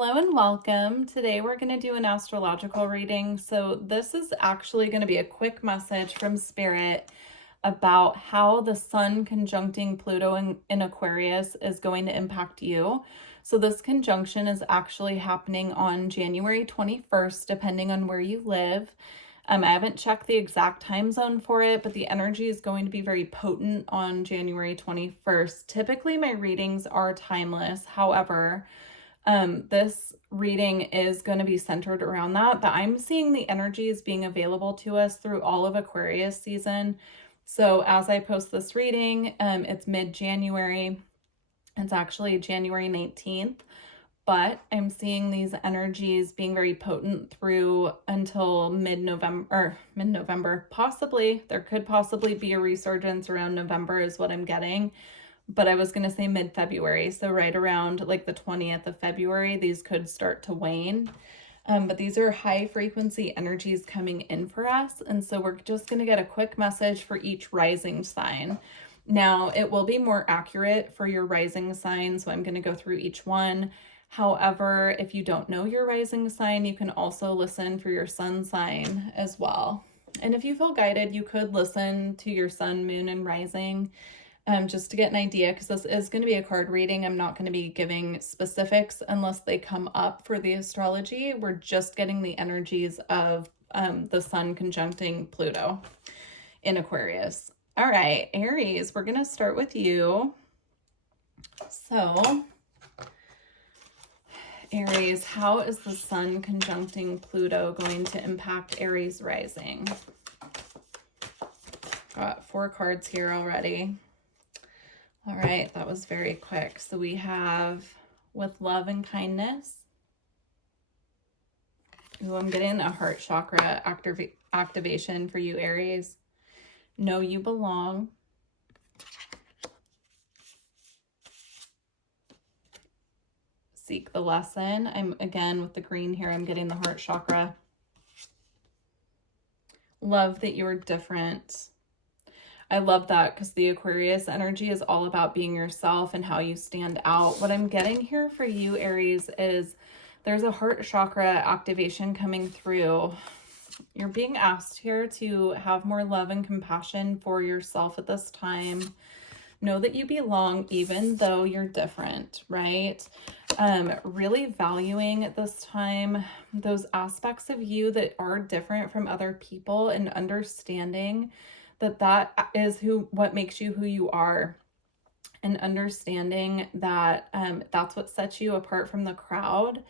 Hello and welcome. Today we're going to do an astrological reading. So this is actually going to be a quick message from Spirit about how the Sun conjuncting Pluto in Aquarius is going to impact you. So this conjunction is actually happening on January 21st, depending on where you live. I haven't checked the exact time zone for it, but the energy is going to be very potent on January 21st. Typically, my readings are timeless. However, this reading is going to be centered around that, but I'm seeing the energies being available to us through all of Aquarius season. So as I post this reading, it's mid-January. It's actually January 19th, but I'm seeing these energies being very potent through until mid-November, possibly. There could possibly be a resurgence around November is what I'm getting. But I was going to say mid-February. So right around like the 20th of February, these could start to wane. But these are high frequency energies coming in for us. And so we're just going to get a quick message for each rising sign. Now, it will be more accurate for your rising sign, so I'm going to go through each one. However, if you don't know your rising sign, you can also listen for your sun sign as well. And if you feel guided, you could listen to your sun, moon, and rising. Just to get an idea, because this is going to be a card reading. I'm not going to be giving specifics unless they come up for the astrology. We're just getting the energies of the Sun conjuncting Pluto in Aquarius. All right, Aries, we're going to start with you. So, Aries, how is the Sun conjuncting Pluto going to impact Aries rising? Got 4 cards here already. All right, that was very quick. So we have with love and kindness. Ooh, I'm getting a heart chakra activation for you, Aries. Know you belong. Seek the lesson. I'm again with the green here. I'm getting the heart chakra. Love that you're different. I love that because the Aquarius energy is all about being yourself and how you stand out. What I'm getting here for you, Aries, is there's a heart chakra activation coming through. You're being asked here to have more love and compassion for yourself at this time. Know that you belong even though you're different, right? Really valuing at this time those aspects of you that are different from other people and understanding that is what makes you who you are, and understanding that that's what sets you apart from the crowd,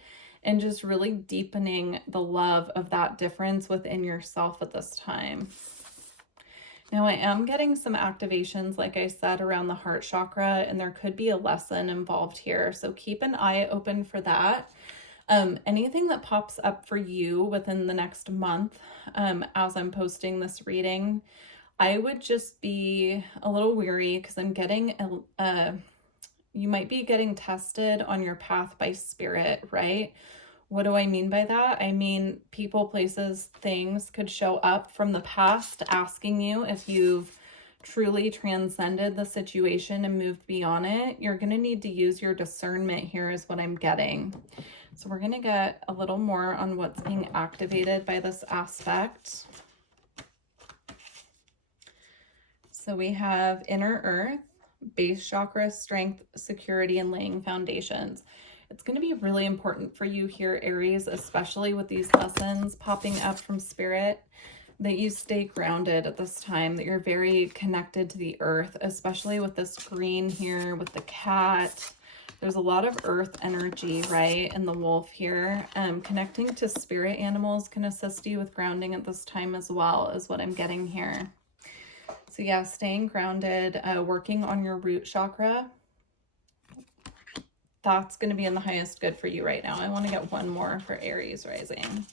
and just really deepening the love of that difference within yourself at this time. Now, I am getting some activations, like I said, around the heart chakra, and there could be a lesson involved here. So keep an eye open for that. Anything that pops up for you within the next month, as I'm posting this reading, I would just be a little weary because I'm getting you might be getting tested on your path by Spirit, right? What do I mean by that? I mean, people, places, things could show up from the past asking you if you've truly transcended the situation and moved beyond it. You're going to need to use your discernment here is what I'm getting. So we're going to get a little more on what's being activated by this aspect. So we have inner earth, base chakra, strength, security, and laying foundations. It's going to be really important for you here, Aries, especially with these lessons popping up from Spirit, that you stay grounded at this time, that you're very connected to the earth, especially with this green here, with the cat. There's a lot of earth energy, right? And the wolf here. Connecting to spirit animals can assist you with grounding at this time as well, is what I'm getting here. So yeah, staying grounded, working on your root chakra. That's going to be in the highest good for you right now. I want to get one more for Aries rising.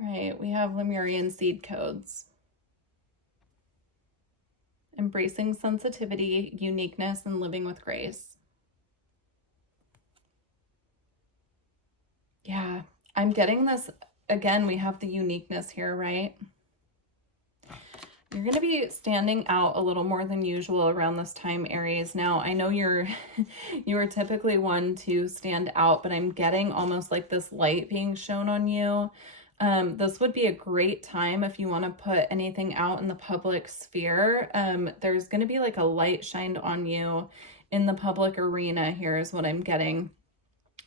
Right, we have Lemurian seed codes. Embracing sensitivity, uniqueness, and living with grace. Yeah, I'm getting this. Again, we have the uniqueness here, right? You're going to be standing out a little more than usual around this time, Aries. Now, I know you are typically one to stand out, but I'm getting almost like this light being shown on you. This would be a great time if you want to put anything out in the public sphere. There's going to be like a light shined on you in the public arena here is what I'm getting.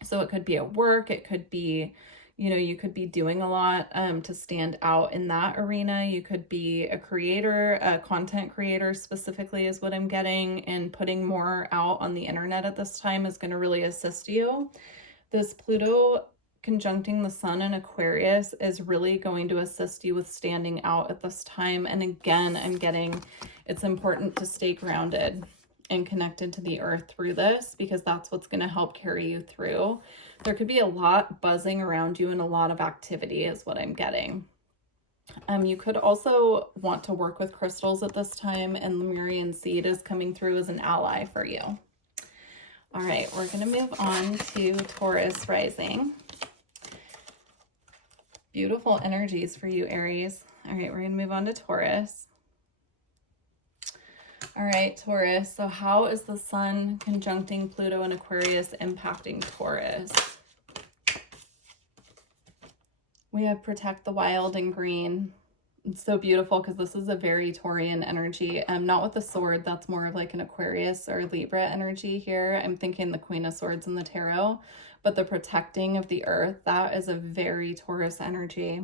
So it could be at work, it could be, you could be doing a lot to stand out in that arena. You could be a creator, a content creator specifically is what I'm getting, and putting more out on the internet at this time is going to really assist you. This Pluto conjuncting the sun in Aquarius is really going to assist you with standing out at this time. And again, I'm getting it's important to stay grounded and connected to the earth through this, because that's what's going to help carry you through. There could be a lot buzzing around you and a lot of activity is what I'm getting. You could also want to work with crystals at this time, and Lemurian seed is coming through as an ally for you. All right, we're going to move on to Taurus rising. Beautiful energies for you, Aries. All right, we're going to move on to Taurus. All right, Taurus. So how is the sun conjuncting Pluto and Aquarius impacting Taurus? We have protect the wild in green. It's so beautiful because this is a very Taurian energy. Not with the sword. That's more of like an Aquarius or Libra energy here. I'm thinking the Queen of Swords in the tarot. But the protecting of the earth, that is a very Taurus energy.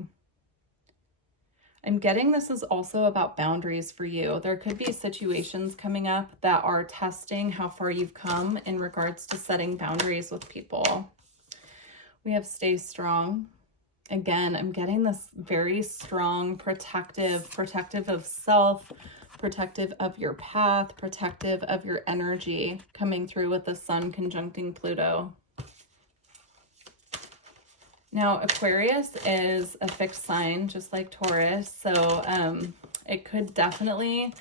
I'm getting this is also about boundaries for you. There could be situations coming up that are testing how far you've come in regards to setting boundaries with people. We have stay strong. Again, I'm getting this very strong, protective of self, protective of your path, protective of your energy coming through with the sun conjuncting Pluto. Now, Aquarius is a fixed sign, just like Taurus. So it could definitely,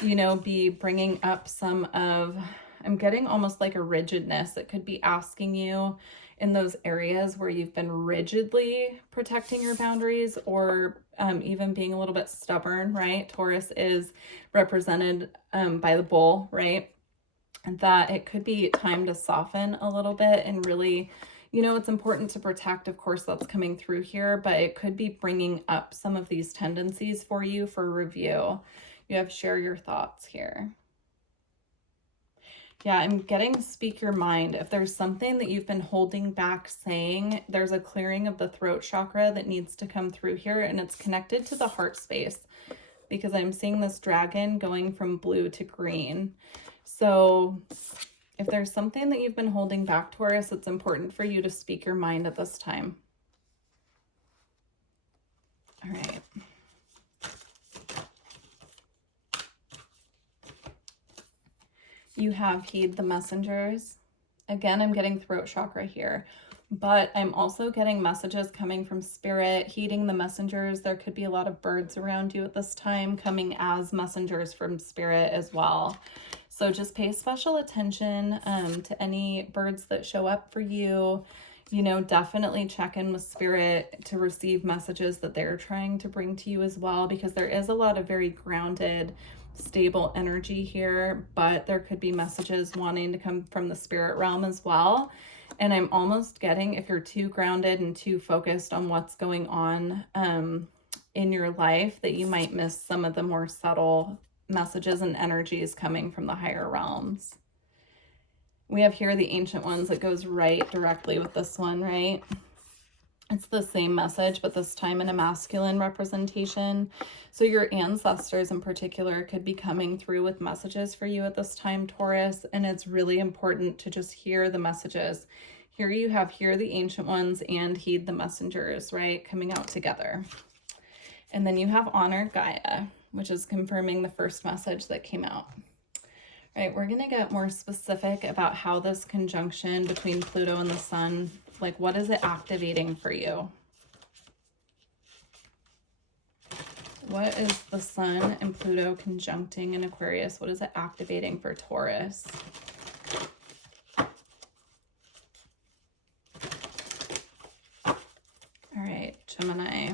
be bringing up some of, I'm getting almost like a rigidness. It could be asking you in those areas where you've been rigidly protecting your boundaries, or even being a little bit stubborn, right? Taurus is represented by the bull, right? And that it could be time to soften a little bit and really, it's important to protect, of course, that's coming through here, but it could be bringing up some of these tendencies for you for review. You have share your thoughts here. Yeah, I'm getting speak your mind. If there's something that you've been holding back saying, there's a clearing of the throat chakra that needs to come through here, and it's connected to the heart space, because I'm seeing this dragon going from blue to green. So if there's something that you've been holding back, Taurus, it's important for you to speak your mind at this time. All right. You have heed the messengers. Again, I'm getting throat chakra here, but I'm also getting messages coming from spirit, heeding the messengers. There could be a lot of birds around you at this time coming as messengers from spirit as well. So just pay special attention to any birds that show up for you. Definitely check in with spirit to receive messages that they're trying to bring to you as well, because there is a lot of very grounded, stable energy here, but there could be messages wanting to come from the spirit realm as well. And I'm almost getting, if you're too grounded and too focused on what's going on in your life, that you might miss some of the more subtle messages and energies coming from the higher realms. We have here the ancient ones that goes right directly with this one, right? It's the same message, but this time in a masculine representation. So your ancestors in particular could be coming through with messages for you at this time, Taurus, and it's really important to just hear the messages. Here you have hear the ancient ones and heed the messengers, right? Coming out together. And then you have honor Gaia, which is confirming the first message that came out. All right, we're going to get more specific about how this conjunction between Pluto and the sun, like what is it activating for you? What is the sun and Pluto conjuncting in Aquarius? What is it activating for Taurus? All right, Gemini.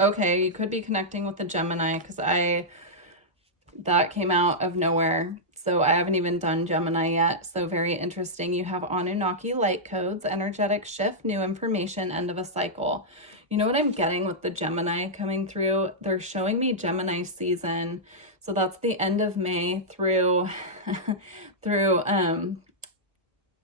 Okay, you could be connecting with the Gemini because that came out of nowhere. So I haven't even done Gemini yet. So very interesting. You have Anunnaki light codes, energetic shift, new information, end of a cycle. You know what I'm getting with the Gemini coming through? They're showing me Gemini season. So that's the end of May through through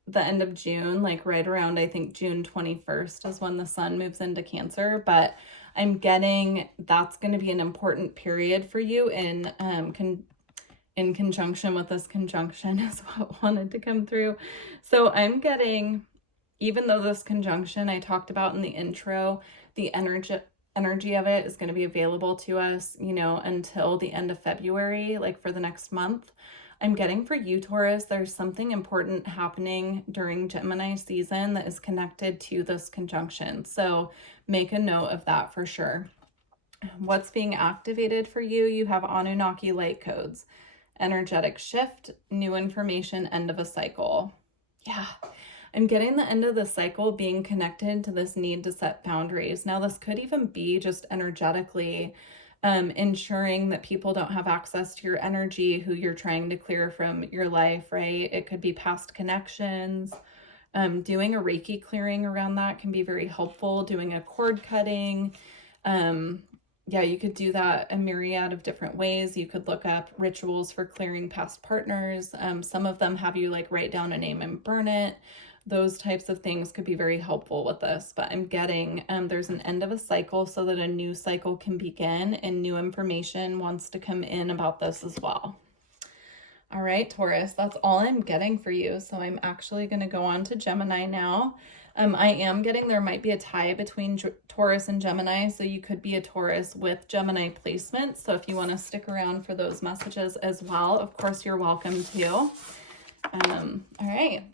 the end of June, like right around, I think June 21st is when the sun moves into Cancer. But I'm getting that's going to be an important period for you in conjunction with this conjunction is what wanted to come through. So I'm getting, even though this conjunction I talked about in the intro, the energy of it is going to be available to us, you know, until the end of February, like for the next month. I'm getting for you, Taurus, there's something important happening during Gemini season that is connected to this conjunction. So make a note of that for sure. What's being activated for you? You have Anunnaki light codes, energetic shift, new information, end of a cycle. Yeah, I'm getting the end of the cycle being connected to this need to set boundaries. Now, this could even be just energetically ensuring that people don't have access to your energy who you're trying to clear from your life, right? It could be past connections. Doing a Reiki clearing around that can be very helpful. Doing a cord cutting. Yeah, you could do that a myriad of different ways. You could look up rituals for clearing past partners. Some of them have you like write down a name and burn it. Those types of things could be very helpful with this, but I'm getting there's an end of a cycle so that a new cycle can begin, and new information wants to come in about this as well. All right, Taurus, that's all I'm getting for you. So I'm actually going to go on to Gemini now. I am getting there might be a tie between Taurus and Gemini, so you could be a Taurus with Gemini placement. So if you want to stick around for those messages as well, of course, you're welcome to. All right.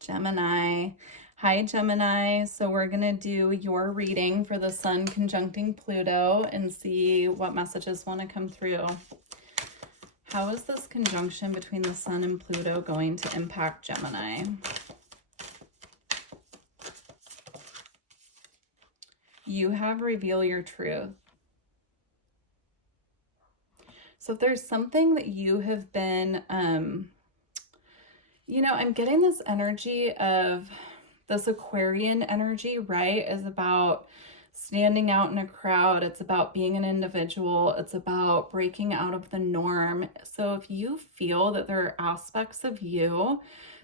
Gemini. Hi, Gemini. So we're going to do your reading for the sun conjuncting Pluto and see what messages want to come through. How is this conjunction between the sun and Pluto going to impact Gemini? You have reveal your truth. So if there's something that you have been, you know, I'm getting this energy of this Aquarian energy, right? Is about standing out in a crowd. It's about being an individual. It's about breaking out of the norm. So if you feel that there are aspects of you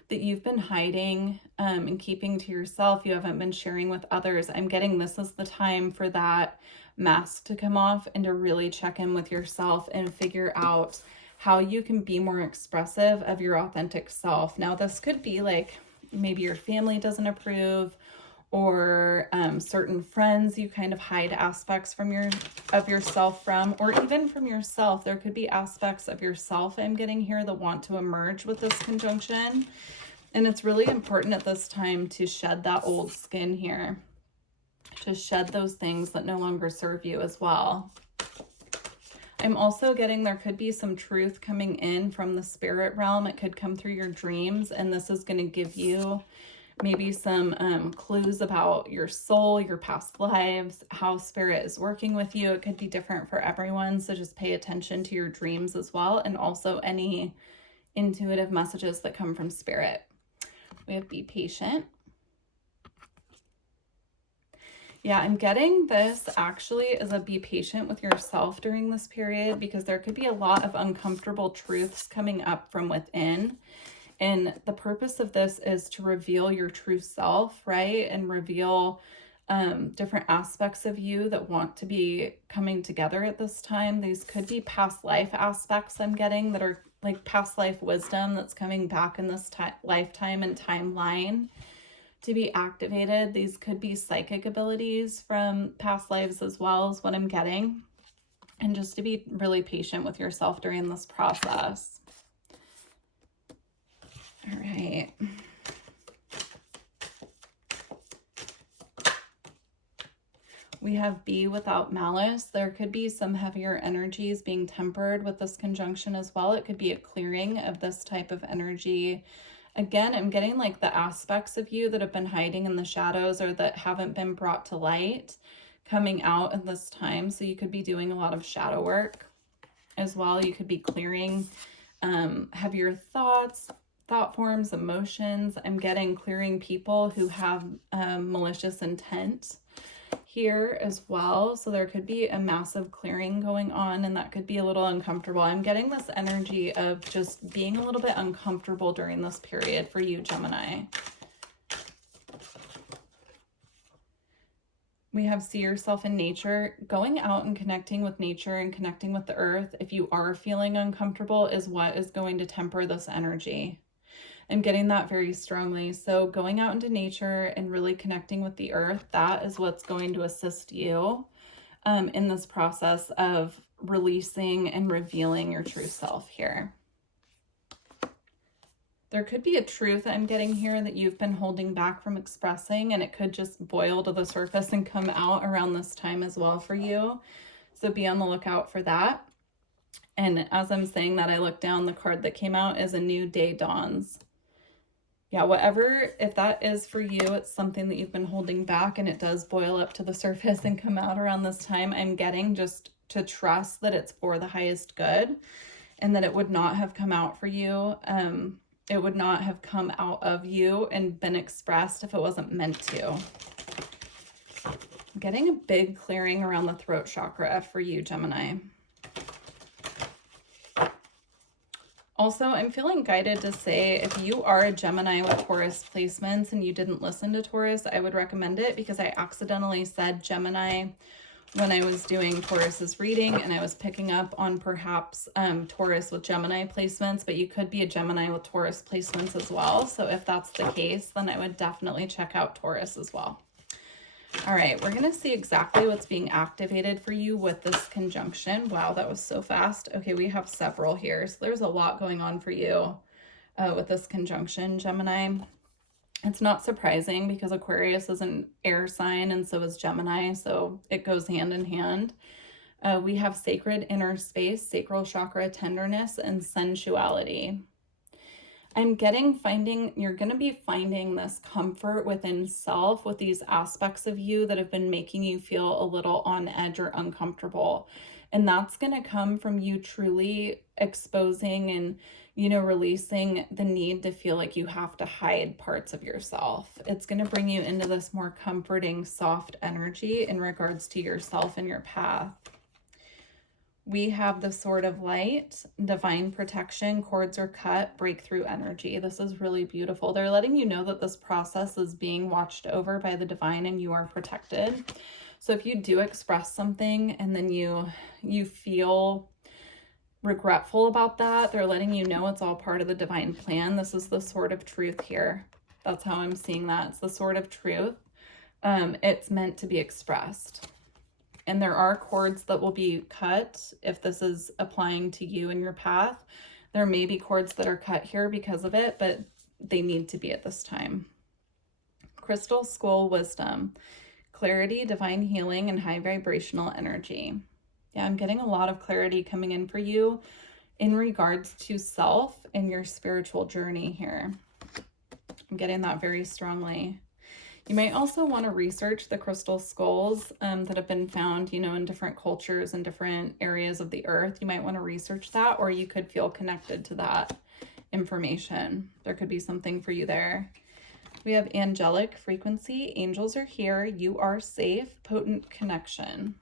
that you've been hiding and keeping to yourself, you haven't been sharing with others, I'm getting this is the time for that mask to come off and to really check in with yourself and figure out how you can be more expressive of your authentic self. Now, this could be like maybe your family doesn't approve, or certain friends you kind of hide aspects from yourself from, or even from yourself. There could be aspects of yourself I'm getting here that want to emerge with this conjunction. And it's really important at this time to shed that old skin here, to shed those things that no longer serve you as well. I'm also getting there could be some truth coming in from the spirit realm. It could come through your dreams, and this is going to give you maybe some clues about your soul, your past lives, how spirit is working with you. It could be different for everyone, so just pay attention to your dreams as well, and also any intuitive messages that come from spirit. We have be patient. Yeah, I'm getting this actually as a be patient with yourself during this period, because there could be a lot of uncomfortable truths coming up from within. And the purpose of this is to reveal your true self, right? And reveal different aspects of you that want to be coming together at this time. These could be past life aspects I'm getting that are like past life wisdom that's coming back in this lifetime and timeline to be activated. These could be psychic abilities from past lives as well, as what I'm getting. And just to be really patient with yourself during this process. All right. We have be without malice. There could be some heavier energies being tempered with this conjunction as well. It could be a clearing of this type of energy. Again, I'm getting like the aspects of you that have been hiding in the shadows or that haven't been brought to light coming out at this time. So you could be doing a lot of shadow work as well. You could be clearing heavier thoughts, thought forms, emotions. I'm getting clearing people who have malicious intent here as well. So there could be a massive clearing going on, and that could be a little uncomfortable. I'm getting this energy of just being a little bit uncomfortable during this period for you, Gemini. We have see yourself in nature. Going out and connecting with nature and connecting with the earth, if you are feeling uncomfortable, is what is going to temper this energy. I'm getting that very strongly. So going out into nature and really connecting with the earth, that is what's going to assist you in this process of releasing and revealing your true self here. There could be a truth I'm getting here that you've been holding back from expressing, and it could just boil to the surface and come out around this time as well for you. So be on the lookout for that. And as I'm saying that, I look down, the card that came out is A New Day Dawns. Yeah, whatever, if that is for you, it's something that you've been holding back and it does boil up to the surface and come out around this time. I'm getting just to trust that it's for the highest good and that it would not have come out for you. It would not have come out of you and been expressed if it wasn't meant to. I'm getting a big clearing around the throat chakra for you, Gemini. Also, I'm feeling guided to say if you are a Gemini with Taurus placements and you didn't listen to Taurus, I would recommend it because I accidentally said Gemini when I was doing Taurus's reading, and I was picking up on perhaps Taurus with Gemini placements, but you could be a Gemini with Taurus placements as well. So if that's the case, then I would definitely check out Taurus as well. All right, we're going to see exactly what's being activated for you with this conjunction. Wow, that was so fast. Okay, we have several here. So there's a lot going on for you with this conjunction, Gemini. It's not surprising because Aquarius is an air sign and so is Gemini, so it goes hand in hand. We have sacred inner space, sacral chakra, tenderness, and sensuality. I'm getting you're going to be finding this comfort within self with these aspects of you that have been making you feel a little on edge or uncomfortable. And that's going to come from you truly exposing and, releasing the need to feel like you have to hide parts of yourself. It's going to bring you into this more comforting, soft energy in regards to yourself and your path. We have the Sword of Light, divine protection, cords are cut, breakthrough energy. This is really beautiful. They're letting you know that this process is being watched over by the divine and you are protected. So if you do express something and then you feel regretful about that, they're letting you know it's all part of the divine plan. This is the Sword of Truth here. That's how I'm seeing that. It's the Sword of Truth. It's meant to be expressed. And there are cords that will be cut if this is applying to you in your path. There may be cords that are cut here because of it, but they need to be at this time. Crystal Skull Wisdom, clarity, divine healing, and high vibrational energy. Yeah, I'm getting a lot of clarity coming in for you in regards to self and your spiritual journey here. I'm getting that very strongly. You might also want to research the crystal skulls that have been found, in different cultures and different areas of the earth. You might want to research that, or you could feel connected to that information. There could be something for you there. We have angelic frequency. Angels are here. You are safe. Potent connection.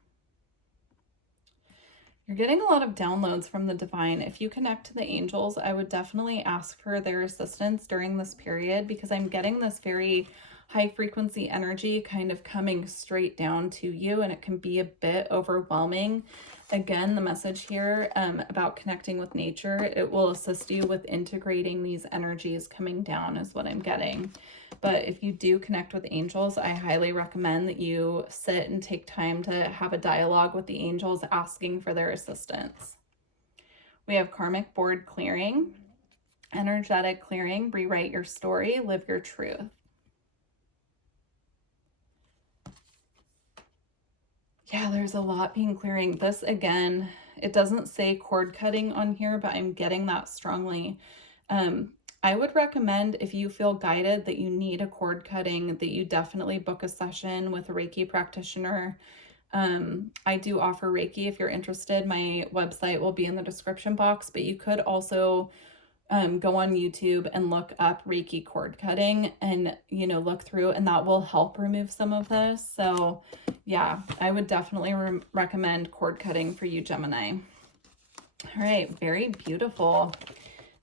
You're getting a lot of downloads from the divine. If you connect to the angels, I would definitely ask for their assistance during this period because I'm getting this very high frequency energy kind of coming straight down to you, and it can be a bit overwhelming. Again, the message here about connecting with nature, it will assist you with integrating these energies coming down is what I'm getting. But if you do connect with angels, I highly recommend that you sit and take time to have a dialogue with the angels asking for their assistance. We have karmic board clearing, energetic clearing, rewrite your story, live your truth. Yeah, there's a lot being clearing. This, again, it doesn't say cord cutting on here, but I'm getting that strongly. I would recommend, if you feel guided that you need a cord cutting, that you definitely book a session with a Reiki practitioner. I do offer Reiki if you're interested. My website will be in the description box, but you could also go on YouTube and look up Reiki cord cutting and, you know, look through, and that will help remove some of this. So yeah, I would definitely recommend cord cutting for you, Gemini. All right, very beautiful,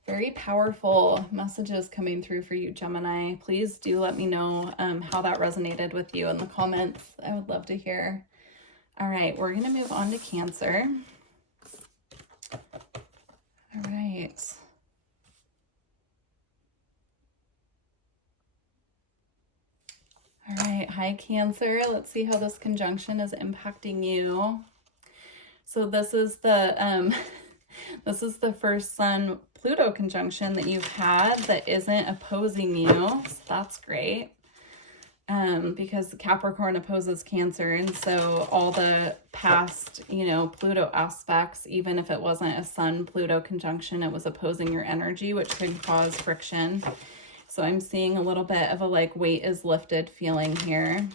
very powerful messages coming through for you, Gemini. Please do let me know how that resonated with you in the comments. I would love to hear. All right, we're going to move on to Cancer. All right. All right, hi Cancer. Let's see how this conjunction is impacting you. So this is the this is the first Sun Pluto conjunction that you've had that isn't opposing you. So that's great. Because Capricorn opposes Cancer, and so all the past, you know, Pluto aspects, even if it wasn't a Sun Pluto conjunction, it was opposing your energy, which could cause friction. So I'm seeing a little bit of a like weight is lifted feeling here.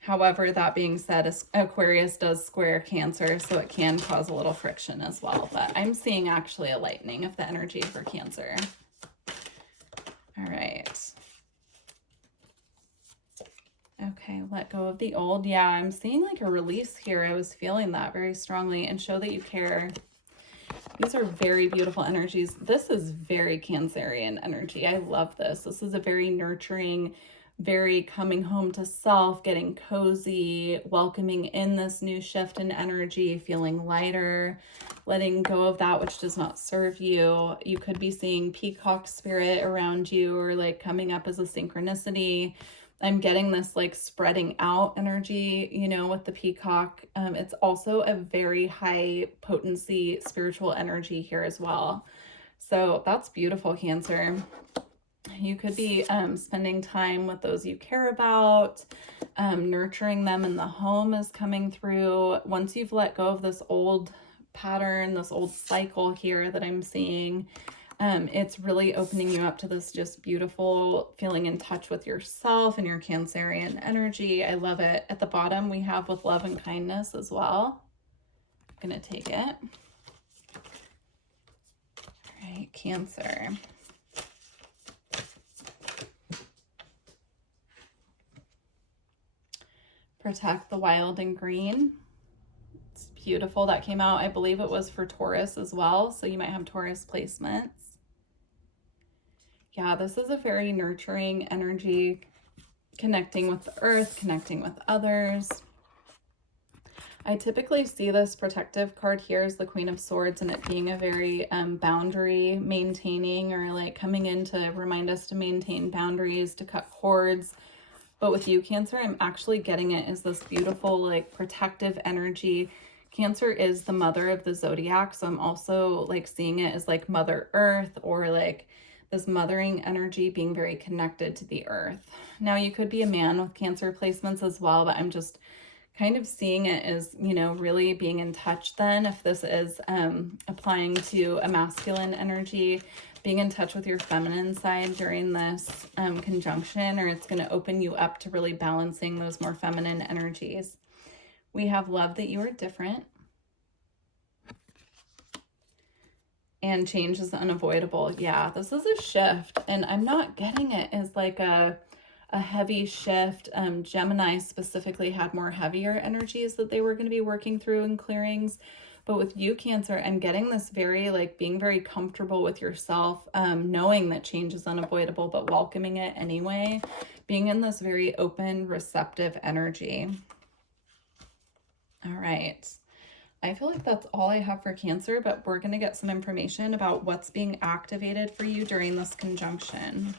However, that being said, Aquarius does square Cancer, so it can cause a little friction as well. But I'm seeing actually a lightening of the energy for Cancer. All right. Okay, let go of the old. Yeah, I'm seeing like a release here. I was feeling that very strongly, and show that you care. These are very beautiful energies. This is very Cancerian energy. I love this. This is a very nurturing, very coming home to self, getting cozy, welcoming in this new shift in energy, feeling lighter, letting go of that which does not serve you. You could be seeing peacock spirit around you, or like coming up as a synchronicity. I'm getting this like spreading out energy, you know, with the peacock. It's also a very high potency spiritual energy here as well. So that's beautiful, Cancer. You could be spending time with those you care about, nurturing them in the home is coming through. Once you've let go of this old pattern, this old cycle here that I'm seeing, it's really opening you up to this just beautiful feeling in touch with yourself and your Cancerian energy. I love it. At the bottom, we have with love and kindness as well. I'm going to take it. All right, Cancer. Protect the wild and green. It's beautiful. That came out, I believe it was for Taurus as well. So you might have Taurus placements. Yeah, this is a very nurturing energy, connecting with the earth, connecting with others. I typically see this protective card here as the Queen of Swords, and it being a very boundary maintaining, or like coming in to remind us to maintain boundaries, to cut cords. But with you, Cancer, I'm actually getting it as this beautiful, like protective energy. Cancer is the mother of the zodiac. So I'm also like seeing it as like Mother Earth, or like this mothering energy being very connected to the earth. Now you could be a man with Cancer placements as well, but I'm just kind of seeing it as, you know, really being in touch then, if this is applying to a masculine energy, being in touch with your feminine side during this conjunction, or it's going to open you up to really balancing those more feminine energies. We have love that you are different. And change is unavoidable. Yeah, this is a shift, and I'm not getting it as like a heavy shift. Gemini specifically had more heavier energies that they were going to be working through in clearings. But with you, Cancer, I'm getting this very like being very comfortable with yourself, knowing that change is unavoidable, but welcoming it anyway, being in this very open, receptive energy. All right. I feel like that's all I have for Cancer, but we're going to get some information about what's being activated for you during this conjunction.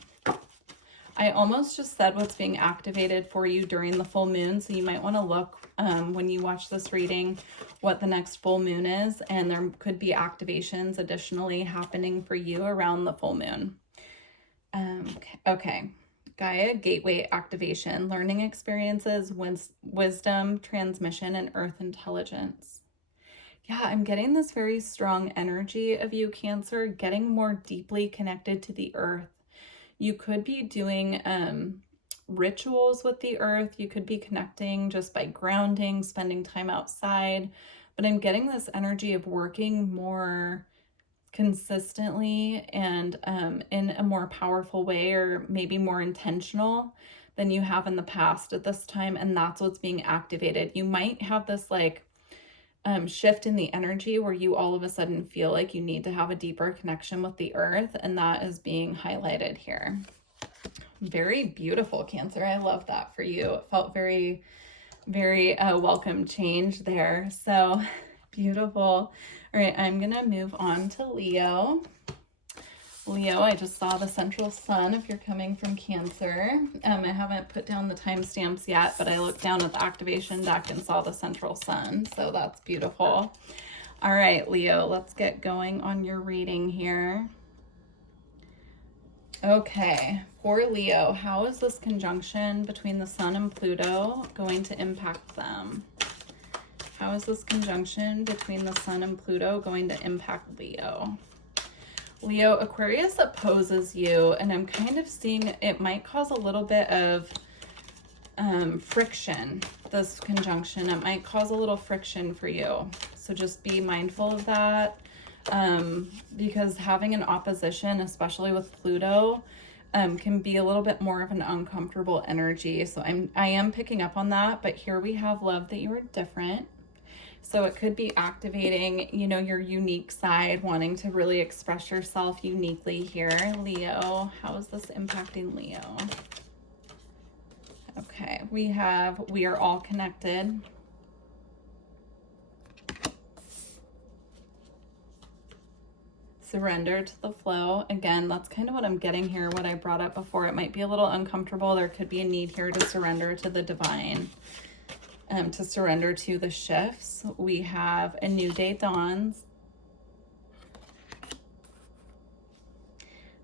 I almost just said what's being activated for you during the full moon, so you might want to look when you watch this reading what the next full moon is, and there could be activations additionally happening for you around the full moon. Okay. Gaia gateway activation, learning experiences, wisdom, transmission, and earth intelligence. Yeah, I'm getting this very strong energy of you, Cancer, getting more deeply connected to the earth. You could be doing rituals with the earth. You could be connecting just by grounding, spending time outside. But I'm getting this energy of working more consistently and in a more powerful way, or maybe more intentional than you have in the past at this time. And that's what's being activated. You might have this like shift in the energy where you all of a sudden feel like you need to have a deeper connection with the earth, and that is being highlighted here. Very beautiful, Cancer. I love that for you. It felt very, very welcome change there. So beautiful. All right, I'm gonna move on to Leo. Leo, I just saw the central sun if you're coming from Cancer. I haven't put down the timestamps yet, but I looked down at the activation deck and saw the central sun, so that's beautiful. All right, Leo, let's get going on your reading here. Okay, for Leo, how is this conjunction between the sun and Pluto going to impact them? How is this conjunction between the sun and Pluto going to impact Leo? Leo, Aquarius opposes you, and I'm kind of seeing it might cause a little bit of friction, this conjunction. It might cause a little friction for you. So just be mindful of that, because having an opposition, especially with Pluto, can be a little bit more of an uncomfortable energy. So I am picking up on that, but here we have love that you are different. So it could be activating, you know, your unique side, wanting to really express yourself uniquely here. Leo, how is this impacting Leo? Okay, we are all connected. Surrender to the flow. Again, that's kind of what I'm getting here, what I brought up before. It might be a little uncomfortable. There could be a need here to surrender to the divine. To surrender to the shifts. We have a new day dawns.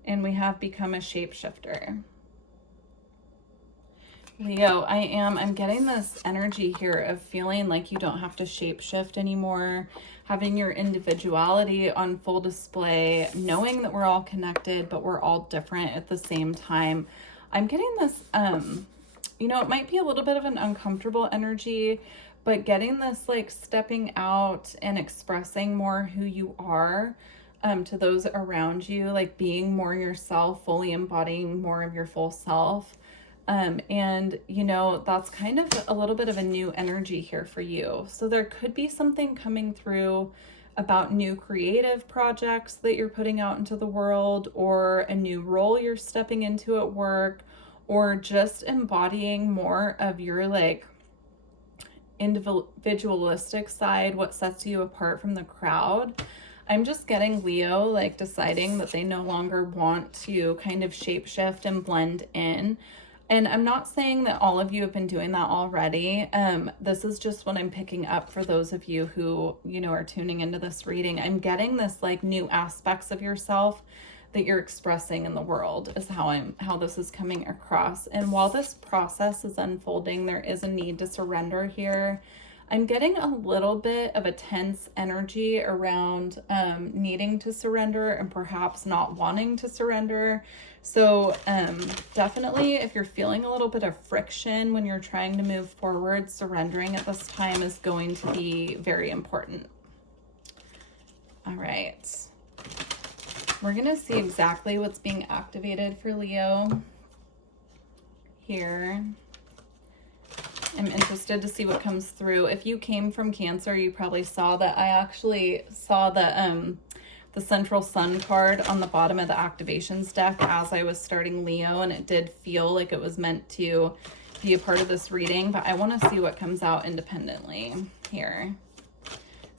And we have become a shapeshifter. Leo, I'm getting this energy here of feeling like you don't have to shapeshift anymore, having your individuality on full display, knowing that we're all connected, but we're all different at the same time. I'm getting this, you know, it might be a little bit of an uncomfortable energy, but getting this like stepping out and expressing more who you are to those around you, like being more yourself, fully embodying more of your full self. And, you know, that's kind of a little bit of a new energy here for you. So there could be something coming through about new creative projects that you're putting out into the world, or a new role you're stepping into at work, or just embodying more of your like individualistic side, what sets you apart from the crowd. I'm just getting Leo like deciding that they no longer want to kind of shapeshift and blend in. And I'm not saying that all of you have been doing that already. This is just what I'm picking up for those of you who, you know, are tuning into this reading. I'm getting this like new aspects of yourself that you're expressing in the world is how this is coming across. And while this process is unfolding, there is a need to surrender here. I'm getting a little bit of a tense energy around needing to surrender and perhaps not wanting to surrender. So definitely if you're feeling a little bit of friction when you're trying to move forward, surrendering at this time is going to be very important. All right. We're going to see exactly what's being activated for Leo here. I'm interested to see what comes through. If you came from Cancer, you probably saw that I actually saw the Central Sun card on the bottom of the activations deck as I was starting Leo, and it did feel like it was meant to be a part of this reading, but I want to see what comes out independently here.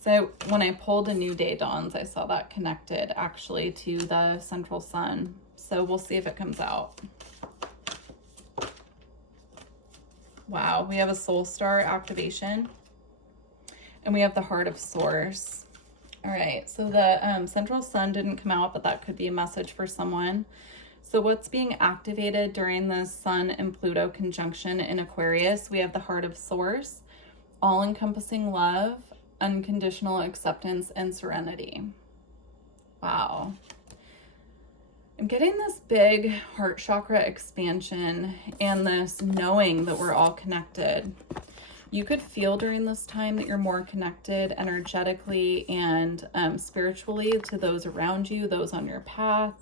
So when I pulled a new day dawns, I saw that connected actually to the Central Sun. So we'll see if it comes out. Wow, we have a soul star activation and we have the heart of source. All right, so the Central Sun didn't come out, but that could be a message for someone. So what's being activated during the Sun and Pluto conjunction in Aquarius? We have the heart of source, all-encompassing love, unconditional acceptance, and serenity. Wow. I'm getting this big heart chakra expansion and this knowing that we're all connected. You could feel during this time that you're more connected energetically and spiritually to those around you, those on your path,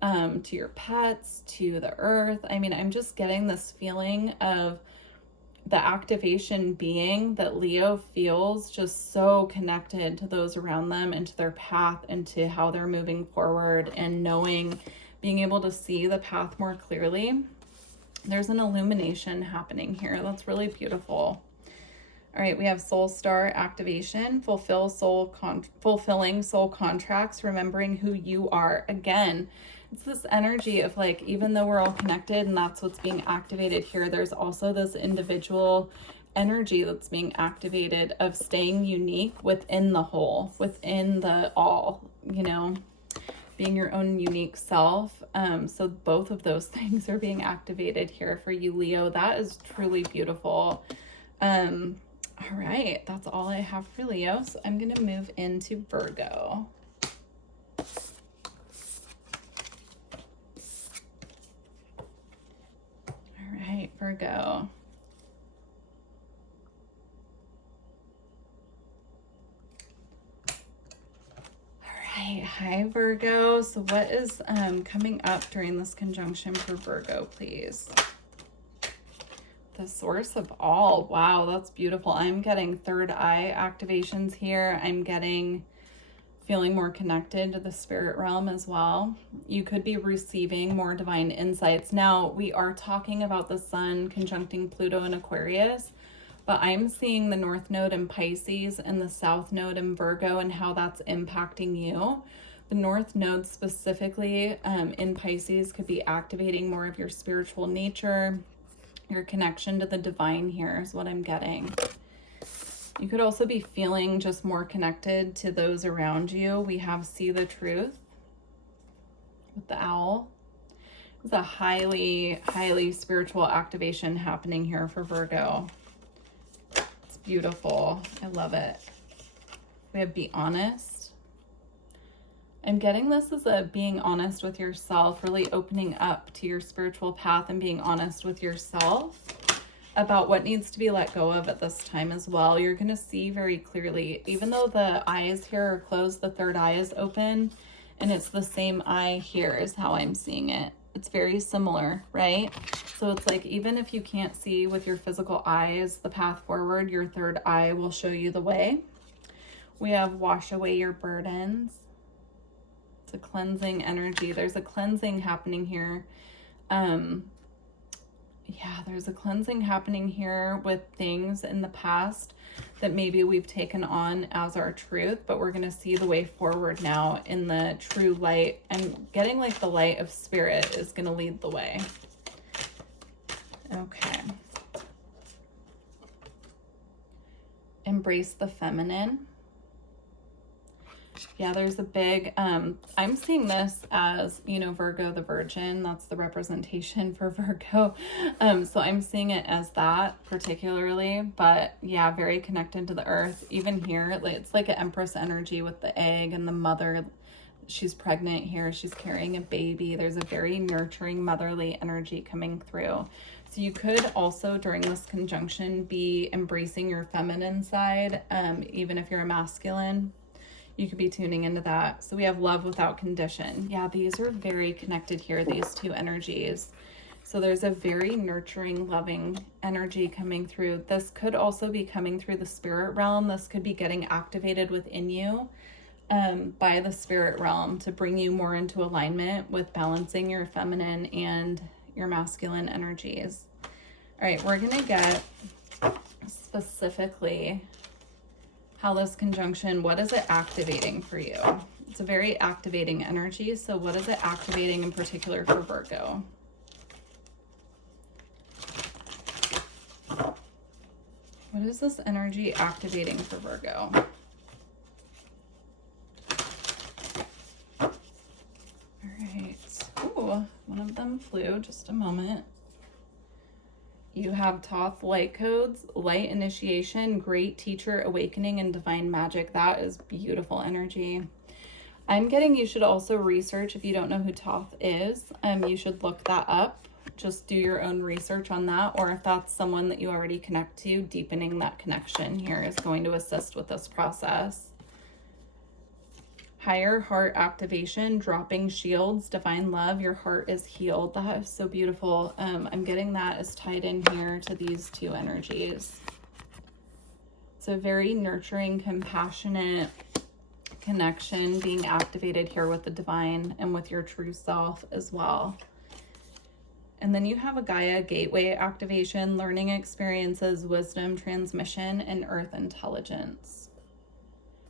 to your pets, to the earth. I mean, I'm just getting this feeling of the activation being that Leo feels just so connected to those around them and to their path and to how they're moving forward, and knowing, being able to see the path more clearly. There's an illumination happening here. That's really beautiful. All right, we have Soul Star activation, fulfilling soul contracts, remembering who you are. Again, it's this energy of like, even though we're all connected and that's what's being activated here, there's also this individual energy that's being activated of staying unique within the whole, within the all, you know, being your own unique self. So both of those things are being activated here for you, Leo. That is truly beautiful. All right, that's all I have for Leo. So I'm going to move into Virgo. All right, Virgo. Hi Virgo. So what is coming up during this conjunction for Virgo, please? The source of all. Wow, that's beautiful. I'm getting third eye activations here. I'm getting feeling more connected to the spirit realm as well. You could be receiving more divine insights. Now, we are talking about the sun conjuncting Pluto in Aquarius, but I'm seeing the North Node in Pisces and the South Node in Virgo and how that's impacting you. The North Node specifically in Pisces could be activating more of your spiritual nature, your connection to the divine here is what I'm getting. You could also be feeling just more connected to those around you. We have See the Truth with the owl. It's a highly, highly spiritual activation happening here for Virgo. It's beautiful. I love it. We have Be Honest. I'm getting this as a being honest with yourself, really opening up to your spiritual path and being honest with yourself about what needs to be let go of at this time as well. You're going to see very clearly, even though the eyes here are closed, the third eye is open, and it's the same eye here is how I'm seeing it. It's very similar, right? So it's like, even if you can't see with your physical eyes the path forward, your third eye will show you the way. We have Wash Away Your Burdens. It's a cleansing energy. There's a cleansing happening here. Yeah, there's a cleansing happening here with things in the past that maybe we've taken on as our truth, but we're going to see the way forward now in the true light, and getting like the light of spirit is going to lead the way. Okay. Embrace the feminine. Yeah, there's a big, I'm seeing this as, you know, Virgo the Virgin. That's the representation for Virgo. So I'm seeing it as that particularly, but yeah, very connected to the earth. Even here, it's like an Empress energy with the egg and the mother. She's pregnant here. She's carrying a baby. There's a very nurturing motherly energy coming through. So you could also, during this conjunction, be embracing your feminine side, even if you're a masculine. You could be tuning into that. So we have Love Without Condition. Yeah, these are very connected here, these two energies. So there's a very nurturing, loving energy coming through. This could also be coming through the spirit realm. This could be getting activated within you by the spirit realm to bring you more into alignment with balancing your feminine and your masculine energies. All right, we're going to get specifically how this conjunction, what is it activating for you? It's a very activating energy. So what is it activating in particular for Virgo? What is this energy activating for Virgo? All right. Ooh, one of them flew. Just a moment. You have Thoth light codes, light initiation, great teacher, awakening, and divine magic. That is beautiful energy. I'm getting you should also research, if you don't know who Thoth is, you should look that up. Just do your own research on that, or if that's someone that you already connect to, deepening that connection here is going to assist with this process. Higher heart activation, dropping shields, divine love, your heart is healed. That is so beautiful. I'm getting that is tied in here to these two energies. So very nurturing, compassionate connection being activated here with the divine and with your true self as well. And then you have a Gaia gateway activation, learning experiences, wisdom transmission, and earth intelligence.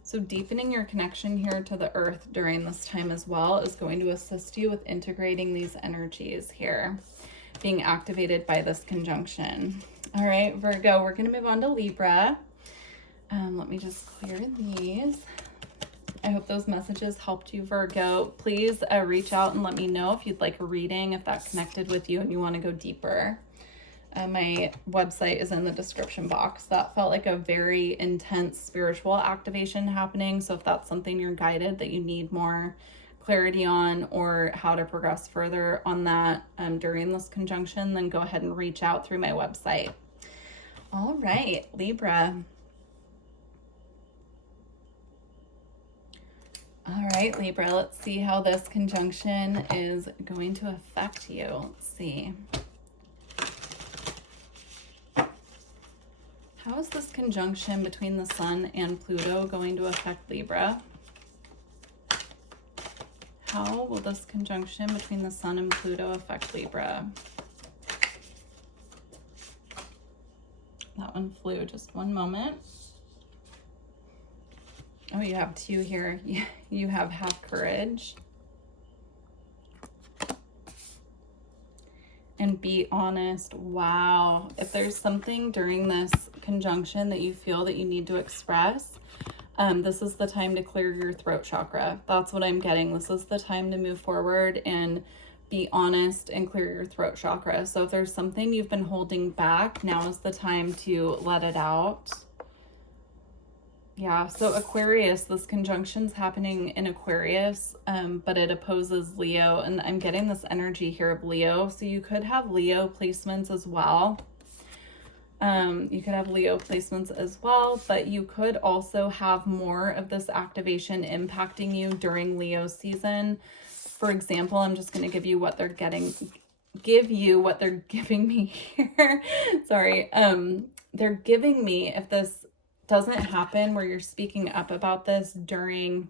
So deepening your connection here to the earth during this time as well is going to assist you with integrating these energies here, being activated by this conjunction. All right, Virgo, we're going to move on to Libra. Let me just clear these. I hope those messages helped you, Virgo. Please reach out and let me know if you'd like a reading, if that connected with you and you want to go deeper. My website is in the description box. That felt like a very intense spiritual activation happening. So if that's something you're guided that you need more clarity on, or how to progress further on that during this conjunction, then go ahead and reach out through my website. All right, Libra. All right, Libra, let's see how this conjunction is going to affect you. Let's see. How is this conjunction between the Sun and Pluto going to affect Libra? How will this conjunction between the Sun and Pluto affect Libra? That one flew, just one moment. Oh, you have two here. You have have courage. And be honest. Wow. If there's something during this conjunction that you feel that you need to express, this is the time to clear your throat chakra. That's what I'm getting. This is the time to move forward and be honest and clear your throat chakra. So if there's something you've been holding back, now is the time to let it out. Yeah, so Aquarius, this conjunction's happening in Aquarius, but it opposes Leo, and I'm getting this energy here of Leo. So you could have Leo placements as well. You could have Leo placements as well, but you could also have more of this activation impacting you during Leo season. For example, I'm just going to give you what they're giving me here. Sorry. They're giving me, if this doesn't happen where you're speaking up about this during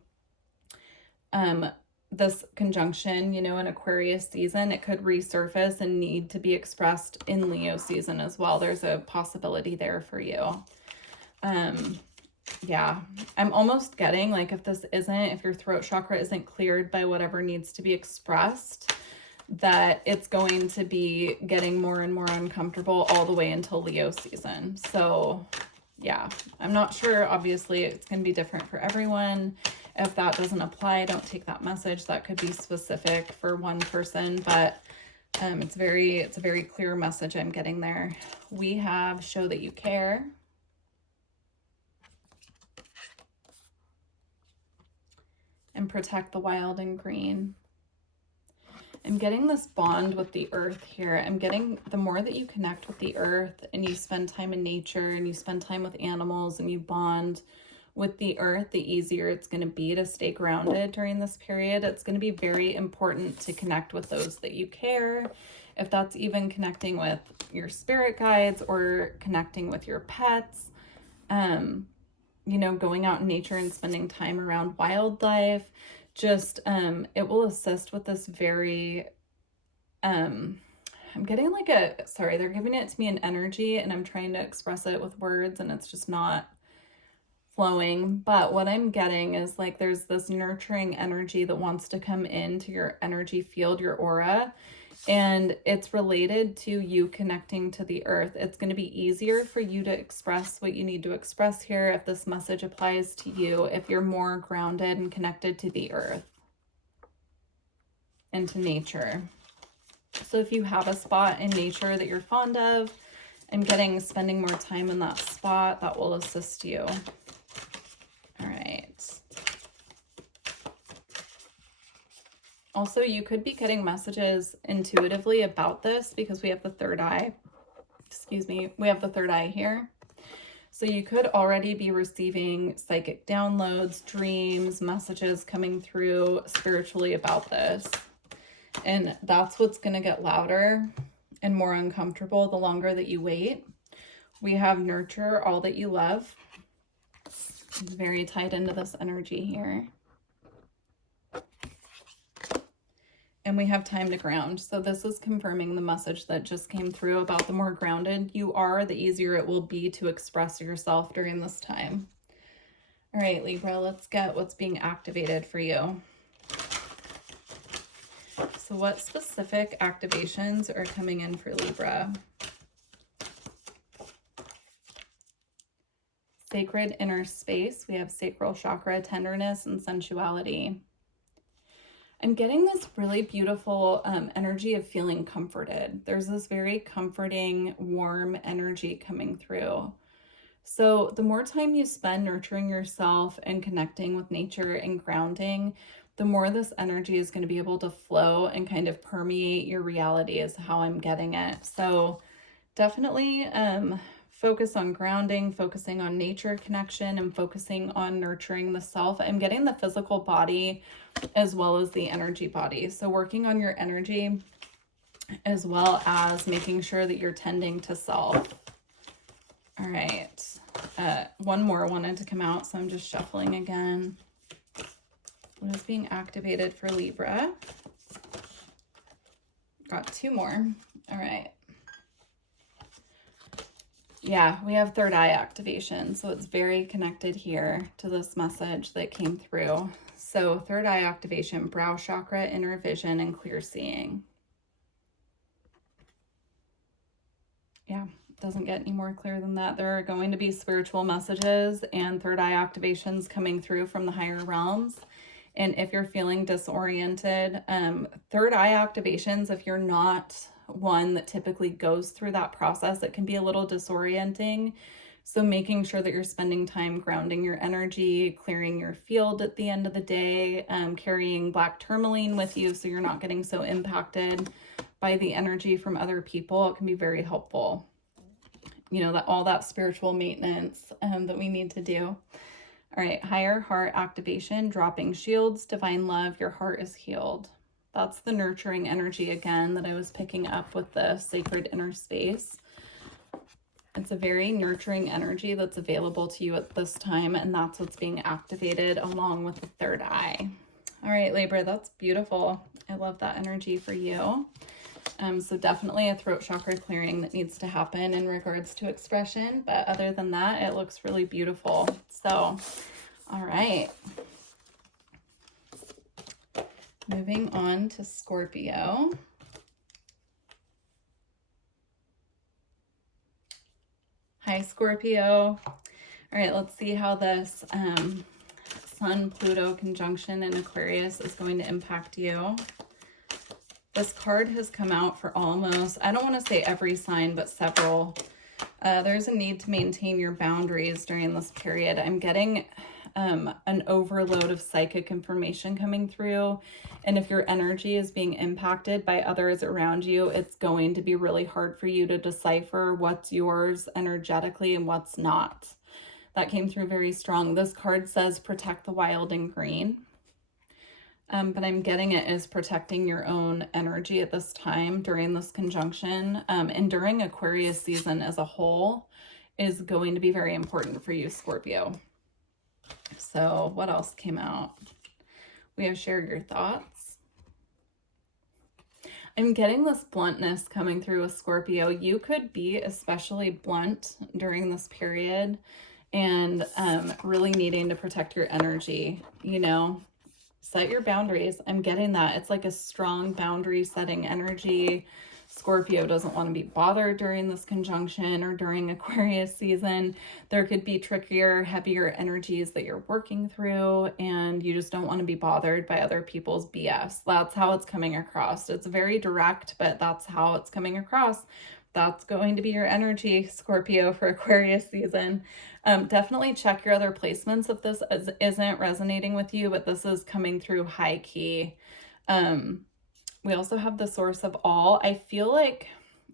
this conjunction, you know, in Aquarius season, it could resurface and need to be expressed in Leo season as well. There's a possibility there for you. Yeah, I'm almost getting like if your throat chakra isn't cleared by whatever needs to be expressed, that it's going to be getting more and more uncomfortable all the way until Leo season. So yeah, I'm not sure. Obviously, it's going to be different for everyone. If that doesn't apply, don't take that message. That could be specific for one person, but it's a very clear message I'm getting there. We have show that you care. And protect the wild and green. I'm getting this bond with the earth here. I'm getting the more that you connect with the earth and you spend time in nature and you spend time with animals and you bond with the earth, the easier it's going to be to stay grounded during this period. It's going to be very important to connect with those that you care. If that's even connecting with your spirit guides or connecting with your pets, you know, going out in nature and spending time around wildlife, just, it will assist with this very, I'm getting like they're giving it to me in energy and I'm trying to express it with words and it's just not flowing. But what I'm getting is like, there's this nurturing energy that wants to come into your energy field, your aura, and it's related to you connecting to the earth. It's going to be easier for you to express what you need to express here if this message applies to you, if you're more grounded and connected to the earth and to nature. So if you have a spot in nature that you're fond of, I'm getting spending more time in that spot. That will assist you. All right. Also, you could be getting messages intuitively about this because we have the third eye. Excuse me, we have the third eye here. So you could already be receiving psychic downloads, dreams, messages coming through spiritually about this. And that's what's going to get louder and more uncomfortable the longer that you wait. We have nurture all that you love. It's very tied into this energy here. And we have time to ground. So this is confirming the message that just came through about the more grounded you are, the easier it will be to express yourself during this time. All right, Libra, let's get what's being activated for you. So what specific activations are coming in for Libra? Sacred inner space. We have sacral chakra, tenderness, and sensuality. I'm getting this really beautiful energy of feeling comforted. There's this very comforting, warm energy coming through. So the more time you spend nurturing yourself and connecting with nature and grounding, the more this energy is going to be able to flow and kind of permeate your reality is how I'm getting it. So definitely focus on grounding, focusing on nature connection, and focusing on nurturing the self. I'm getting the physical body as well as the energy body. So working on your energy as well as making sure that you're tending to self. All right. One more wanted to come out, so I'm just shuffling again. What is being activated for Libra? Got two more. All right. Yeah, we have third eye activation, so it's very connected here to this message that came through. So third eye activation, brow chakra, inner vision, and clear seeing. Yeah, doesn't get any more clear than that. There are going to be spiritual messages and third eye activations coming through from the higher realms. And if you're feeling disoriented, third eye activations, if you're not one that typically goes through that process, it can be a little disorienting. So making sure that you're spending time grounding your energy, clearing your field at the end of the day, carrying black tourmaline with you so you're not getting so impacted by the energy from other people, it can be very helpful. You know, that all that spiritual maintenance that we need to do. All right, higher heart activation, dropping shields, divine love, your heart is healed. That's the nurturing energy again that I was picking up with the sacred inner space. It's a very nurturing energy that's available to you at this time, and that's what's being activated along with the third eye. All right, Libra, that's beautiful. I love that energy for you. So definitely a throat chakra clearing that needs to happen in regards to expression, but other than that, it looks really beautiful. So, all right. Moving on to Scorpio. Hi, Scorpio. All right, let's see how this Sun-Pluto conjunction in Aquarius is going to impact you. This card has come out for almost, I don't want to say every sign, but several. There's a need to maintain your boundaries during this period. I'm getting an overload of psychic information coming through. And if your energy is being impacted by others around you, it's going to be really hard for you to decipher what's yours energetically and what's not. That came through very strong. This card says protect the wild and green. But I'm getting it as protecting your own energy at this time during this conjunction. And during Aquarius season as a whole is going to be very important for you, Scorpio. So what else came out? We have share your thoughts. I'm getting this bluntness coming through with Scorpio. You could be especially blunt during this period and really needing to protect your energy, you know. Set your boundaries. I'm getting that. It's like a strong boundary setting energy. Scorpio doesn't want to be bothered during this conjunction or during Aquarius season. There could be trickier, heavier energies that you're working through, and you just don't want to be bothered by other people's BS. That's how it's coming across. It's very direct, but that's how it's coming across. That's going to be your energy, Scorpio, for Aquarius season. Definitely check your other placements if this isn't resonating with you, but this is coming through high key. We also have the source of all. I feel like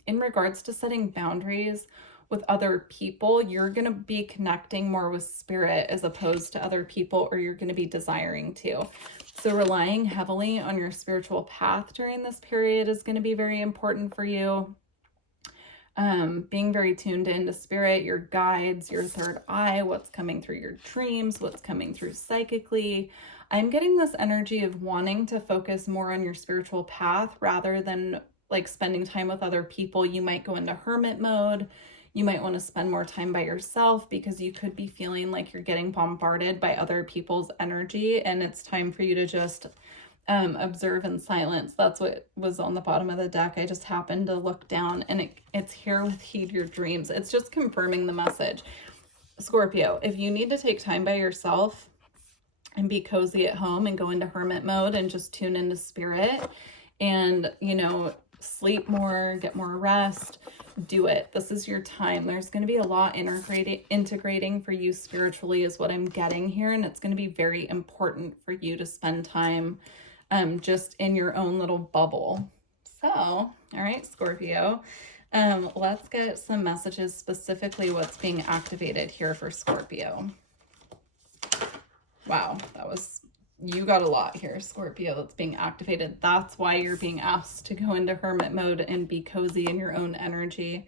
in regards to setting boundaries with other people, you're going to be connecting more with spirit as opposed to other people, or you're going to be desiring to. So relying heavily on your spiritual path during this period is going to be very important for you. Being very tuned into spirit, your guides, your third eye, what's coming through your dreams, what's coming through psychically. I'm getting this energy of wanting to focus more on your spiritual path rather than like spending time with other people. You might go into hermit mode. You might want to spend more time by yourself because you could be feeling like you're getting bombarded by other people's energy, and it's time for you to just observe in silence. That's what was on the bottom of the deck. I just happened to look down, and it's here with heed your dreams. It's just confirming the message. Scorpio, if you need to take time by yourself and be cozy at home and go into hermit mode and just tune into spirit and, you know, sleep more, get more rest, do it. This is your time. There's going to be a lot integrating for you spiritually is what I'm getting here. And it's going to be very important for you to spend time just in your own little bubble. So, all right, Scorpio, let's get some messages, specifically what's being activated here for Scorpio. Wow, you got a lot here, Scorpio, that's being activated. That's why you're being asked to go into hermit mode and be cozy in your own energy.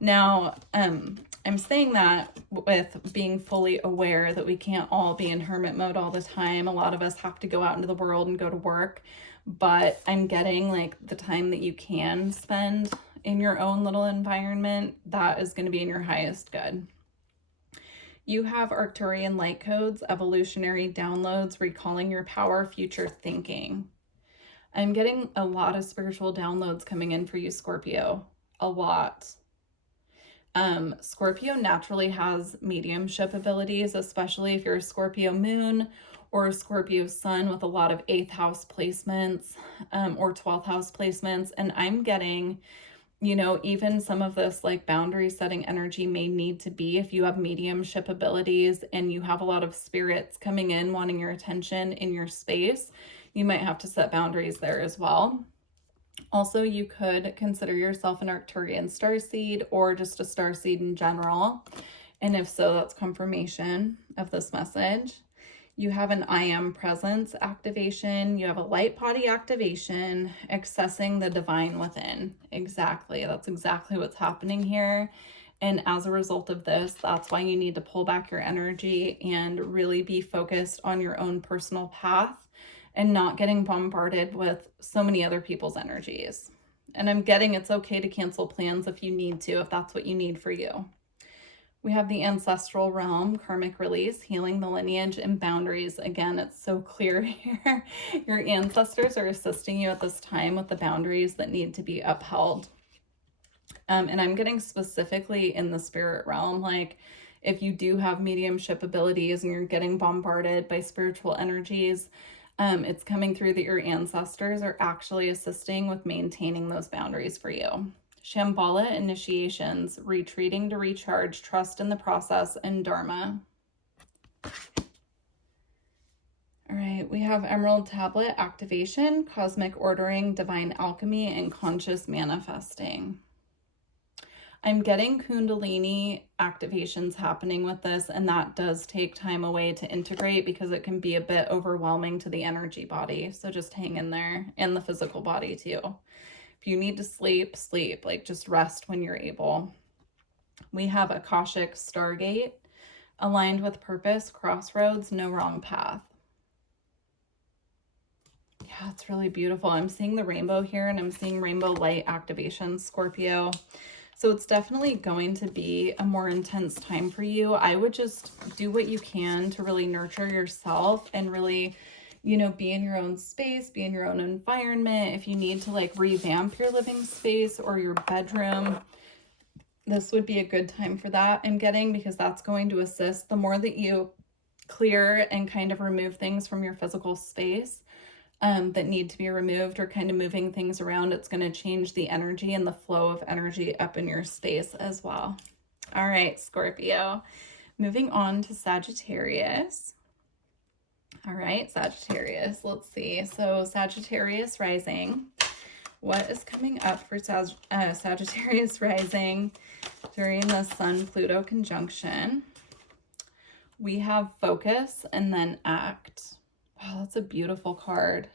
Now, I'm saying that with being fully aware that we can't all be in hermit mode all the time. A lot of us have to go out into the world and go to work, but I'm getting like the time that you can spend in your own little environment, that is going to be in your highest good. You have Arcturian light codes, evolutionary downloads, recalling your power, future thinking. I'm getting a lot of spiritual downloads coming in for you, Scorpio. A lot. Scorpio naturally has mediumship abilities, especially if you're a Scorpio moon or a Scorpio sun with a lot of 8th house placements or 12th house placements. And I'm getting, you know, even some of this like boundary setting energy may need to be if you have mediumship abilities and you have a lot of spirits coming in wanting your attention in your space, you might have to set boundaries there as well. Also, you could consider yourself an Arcturian starseed or just a starseed in general. And if so, that's confirmation of this message. You have an I am presence activation. You have a light body activation, accessing the divine within. Exactly. That's exactly what's happening here. And as a result of this, that's why you need to pull back your energy and really be focused on your own personal path and not getting bombarded with so many other people's energies. And I'm getting it's okay to cancel plans if you need to, if that's what you need for you. We have the ancestral realm, karmic release, healing the lineage, and boundaries. Again, it's so clear here. Your ancestors are assisting you at this time with the boundaries that need to be upheld. And I'm getting specifically in the spirit realm, like if you do have mediumship abilities and you're getting bombarded by spiritual energies, it's coming through that your ancestors are actually assisting with maintaining those boundaries for you. Shambhala initiations, retreating to recharge, trust in the process, and Dharma. All right, we have Emerald Tablet activation, cosmic ordering, divine alchemy, and conscious manifesting. I'm getting Kundalini activations happening with this, and that does take time away to integrate because it can be a bit overwhelming to the energy body. So just hang in there, and the physical body too. If you need to sleep, sleep. Like just rest when you're able. We have Akashic Stargate, aligned with purpose, crossroads, no wrong path. Yeah, it's really beautiful. I'm seeing the rainbow here, and I'm seeing rainbow light activation, Scorpio. So it's definitely going to be a more intense time for you. I would just do what you can to really nurture yourself and really, you know, be in your own space, be in your own environment. If you need to like revamp your living space or your bedroom, this would be a good time for that, I'm getting, because that's going to assist. The more that you clear and kind of remove things from your physical space, that need to be removed, or kind of moving things around, it's going to change the energy and the flow of energy up in your space as well. All right, Scorpio, moving on to Sagittarius. All right, Sagittarius, let's see. So Sagittarius rising, what is coming up for Sagittarius rising during the Sun-Pluto conjunction? We have focus and then act. Oh, that's a beautiful card.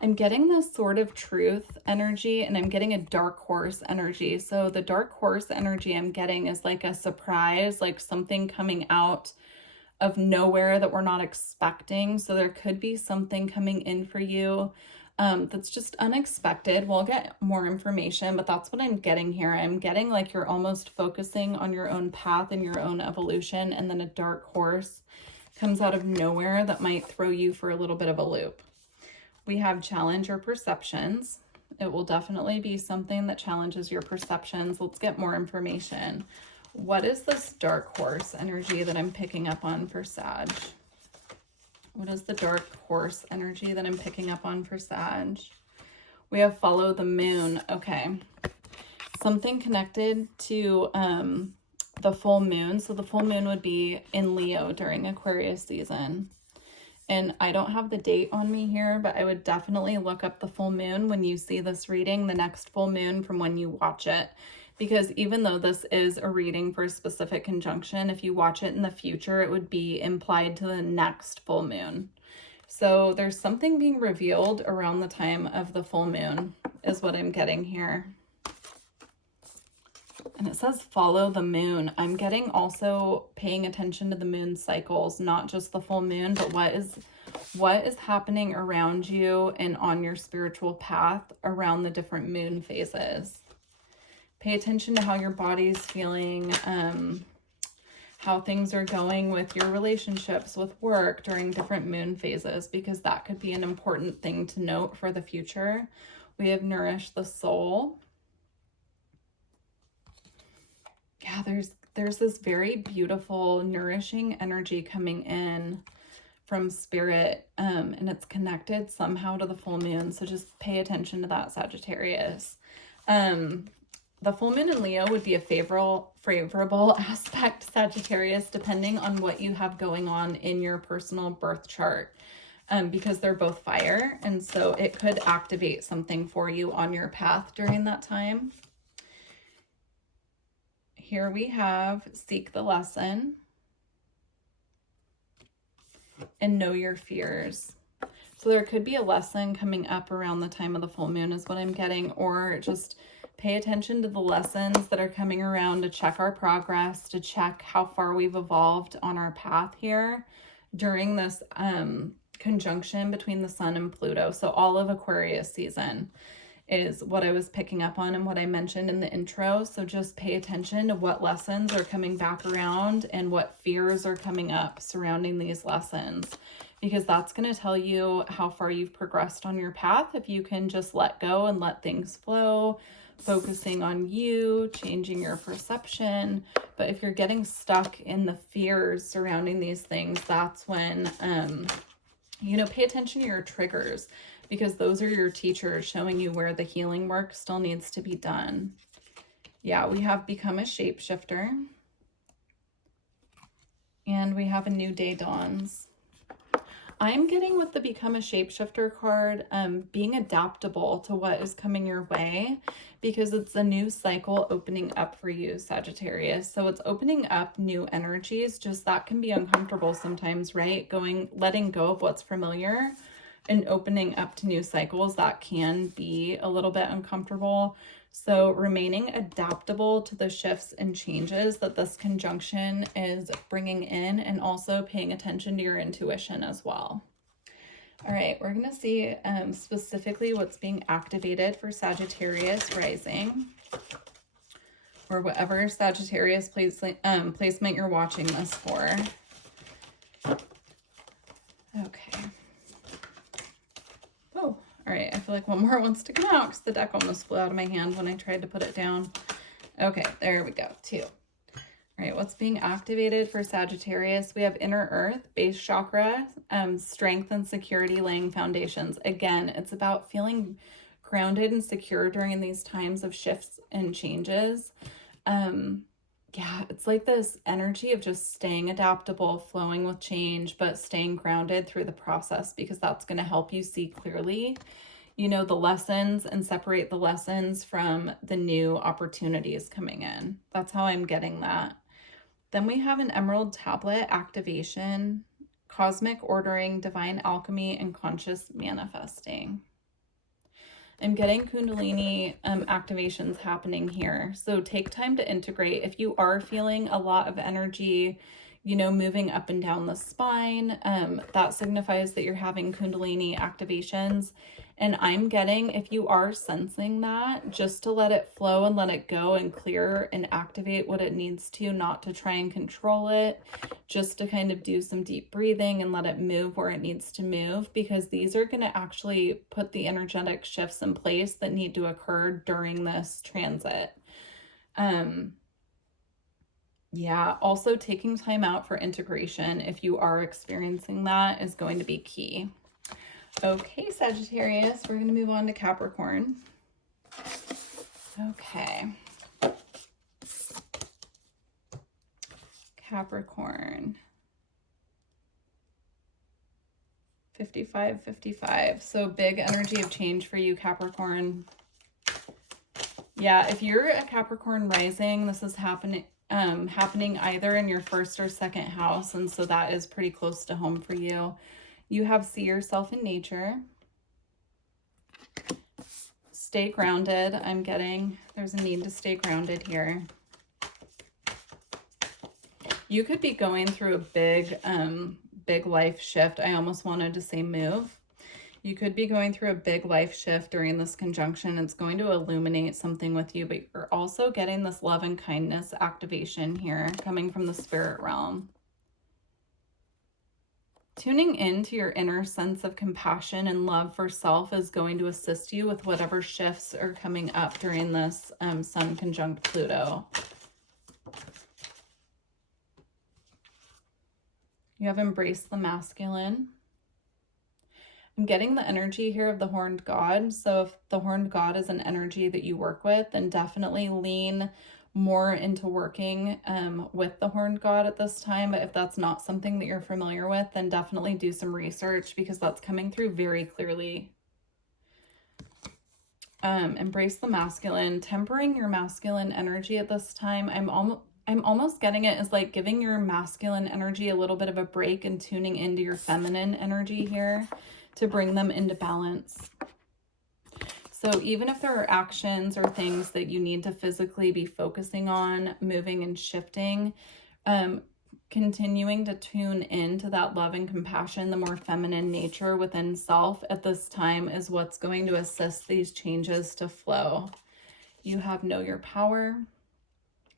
I'm getting this Sword of Truth energy, and I'm getting a Dark Horse energy. So the Dark Horse energy I'm getting is like a surprise, like something coming out of nowhere that we're not expecting. So there could be something coming in for you that's just unexpected. We'll get more information, but that's what I'm getting here. I'm getting like you're almost focusing on your own path and your own evolution, and then a dark horse comes out of nowhere that might throw you for a little bit of a loop. We have challenge your perceptions. It will definitely be something that challenges your perceptions. Let's get more information. What is this dark horse energy that I'm picking up on for Sag? What is the dark horse energy that I'm picking up on for Sag? We have follow the moon. Okay. Something connected to the full moon. So the full moon would be in Leo during Aquarius season. And I don't have the date on me here, but I would definitely look up the full moon when you see this reading, the next full moon from when you watch it. Because even though this is a reading for a specific conjunction, if you watch it in the future, it would be implied to the next full moon. So there's something being revealed around the time of the full moon is what I'm getting here. And it says follow the moon. I'm getting also paying attention to the moon cycles, not just the full moon, but what is happening around you and on your spiritual path around the different moon phases. Pay attention to how your body's feeling, how things are going with your relationships, with work during different moon phases, because that could be an important thing to note for the future. We have nourish the soul. Yeah, there's this very beautiful, nourishing energy coming in from spirit, and it's connected somehow to the full moon. So just pay attention to that, Sagittarius. The full moon in Leo would be a favorable aspect, Sagittarius, depending on what you have going on in your personal birth chart, because they're both fire. And so it could activate something for you on your path during that time. Here we have seek the lesson and know your fears. So there could be a lesson coming up around the time of the full moon is what I'm getting, or just pay attention to the lessons that are coming around to check our progress, to check how far we've evolved on our path here during this conjunction between the Sun and Pluto. So all of Aquarius season is what I was picking up on and what I mentioned in the intro. So just pay attention to what lessons are coming back around and what fears are coming up surrounding these lessons, because that's going to tell you how far you've progressed on your path. If you can just let go and let things flow, focusing on you, changing your perception. But if you're getting stuck in the fears surrounding these things, that's when, pay attention to your triggers, because those are your teachers showing you where the healing work still needs to be done. Yeah, we have become a shapeshifter. And we have a new day dawns. I'm getting with the become a shapeshifter card, being adaptable to what is coming your way, because it's a new cycle opening up for you, Sagittarius. So it's opening up new energies. Just that can be uncomfortable sometimes, right? Letting go of what's familiar and opening up to new cycles, that can be a little bit uncomfortable. So remaining adaptable to the shifts and changes that this conjunction is bringing in, and also paying attention to your intuition as well. All right, we're going to see specifically what's being activated for Sagittarius rising, or whatever Sagittarius placement you're watching this for. Okay. Oh, all right. I feel like one more wants to come out because the deck almost flew out of my hand when I tried to put it down. Okay, there we go. 2. All right, what's being activated for Sagittarius? We have inner earth, base chakra, strength and security, laying foundations. Again, it's about feeling grounded and secure during these times of shifts and changes. Yeah, it's like this energy of just staying adaptable, flowing with change, but staying grounded through the process, because that's going to help you see clearly, you know, the lessons and separate the lessons from the new opportunities coming in. That's how I'm getting that. Then we have an emerald tablet activation, cosmic ordering, divine alchemy, and conscious manifesting. I'm getting Kundalini activations happening here. So take time to integrate. If you are feeling a lot of energy, you know, moving up and down the spine, that signifies that you're having Kundalini activations. And I'm getting, if you are sensing that, just to let it flow and let it go and clear and activate what it needs to, not to try and control it, just to kind of do some deep breathing and let it move where it needs to move, because these are going to actually put the energetic shifts in place that need to occur during this transit. Yeah, also taking time out for integration, if you are experiencing that, is going to be key. Okay, Sagittarius, we're going to move on to Capricorn. Okay. Capricorn. 55. So big energy of change for you, Capricorn. Yeah, if you're a Capricorn rising, this is happening either in your first or second house, and so that is pretty close to home for you. You have see yourself in nature. Stay grounded. I'm getting there's a need to stay grounded here. You could be going through a big life shift. I almost wanted to say move. You could be going through a big life shift during this conjunction. It's going to illuminate something with you, but you're also getting this love and kindness activation here coming from the spirit realm. Tuning into your inner sense of compassion and love for self is going to assist you with whatever shifts are coming up during this Sun conjunct Pluto. You have embraced the masculine. I'm getting the energy here of the horned god. So if the horned god is an energy that you work with, then definitely lean more into working with the horned god at this time. But if that's not something that you're familiar with, then definitely do some research, because that's coming through very clearly. Embrace the masculine, tempering your masculine energy at this time. I'm almost getting it as like giving your masculine energy a little bit of a break and tuning into your feminine energy here to bring them into balance. So even if there are actions or things that you need to physically be focusing on, moving and shifting, continuing to tune into that love and compassion, the more feminine nature within self at this time is what's going to assist these changes to flow. You have know your power.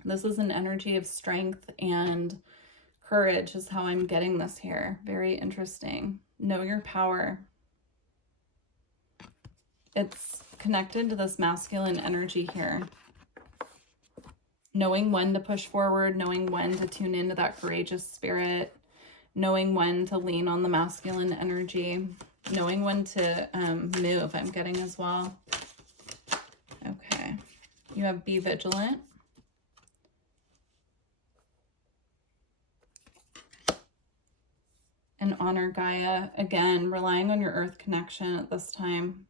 This is an energy of strength and courage is how I'm getting this here. Very interesting. Know your power. It's connected to this masculine energy here. Knowing when to push forward, knowing when to tune into that courageous spirit, knowing when to lean on the masculine energy, knowing when to move, I'm getting as well. Okay. You have be vigilant. And honor Gaia. Again, relying on your earth connection at this time.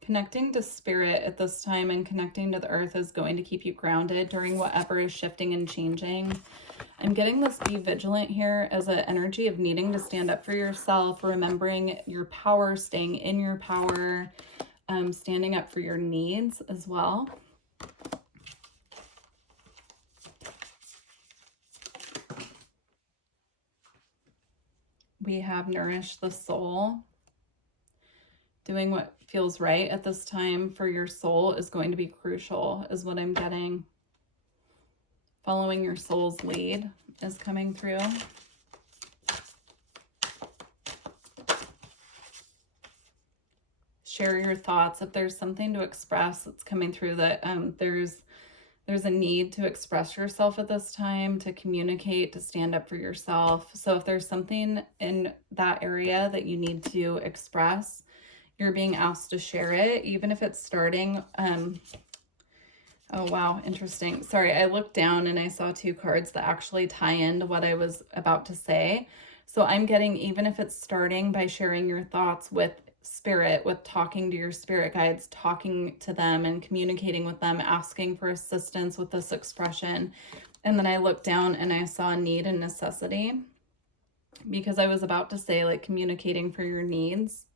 Connecting to spirit at this time and connecting to the earth is going to keep you grounded during whatever is shifting and changing. I'm getting this be vigilant here as an energy of needing to stand up for yourself, remembering your power, staying in your power, standing up for your needs as well. We have nourish the soul. Doing what feels right at this time for your soul is going to be crucial, is what I'm getting. Following your soul's lead is coming through. Share your thoughts. If there's something to express that's coming through, that there's a need to express yourself at this time, to communicate, to stand up for yourself. So if there's something in that area that you need to express, you're being asked to share it, even if it's starting Oh, wow. Interesting. Sorry, I looked down and I saw two cards that actually tie into what I was about to say. So I'm getting, even if it's starting by sharing your thoughts with spirit, with talking to your spirit guides, talking to them and communicating with them, asking for assistance with this expression. And then I looked down and I saw need and necessity, because I was about to say, like, communicating for your needs.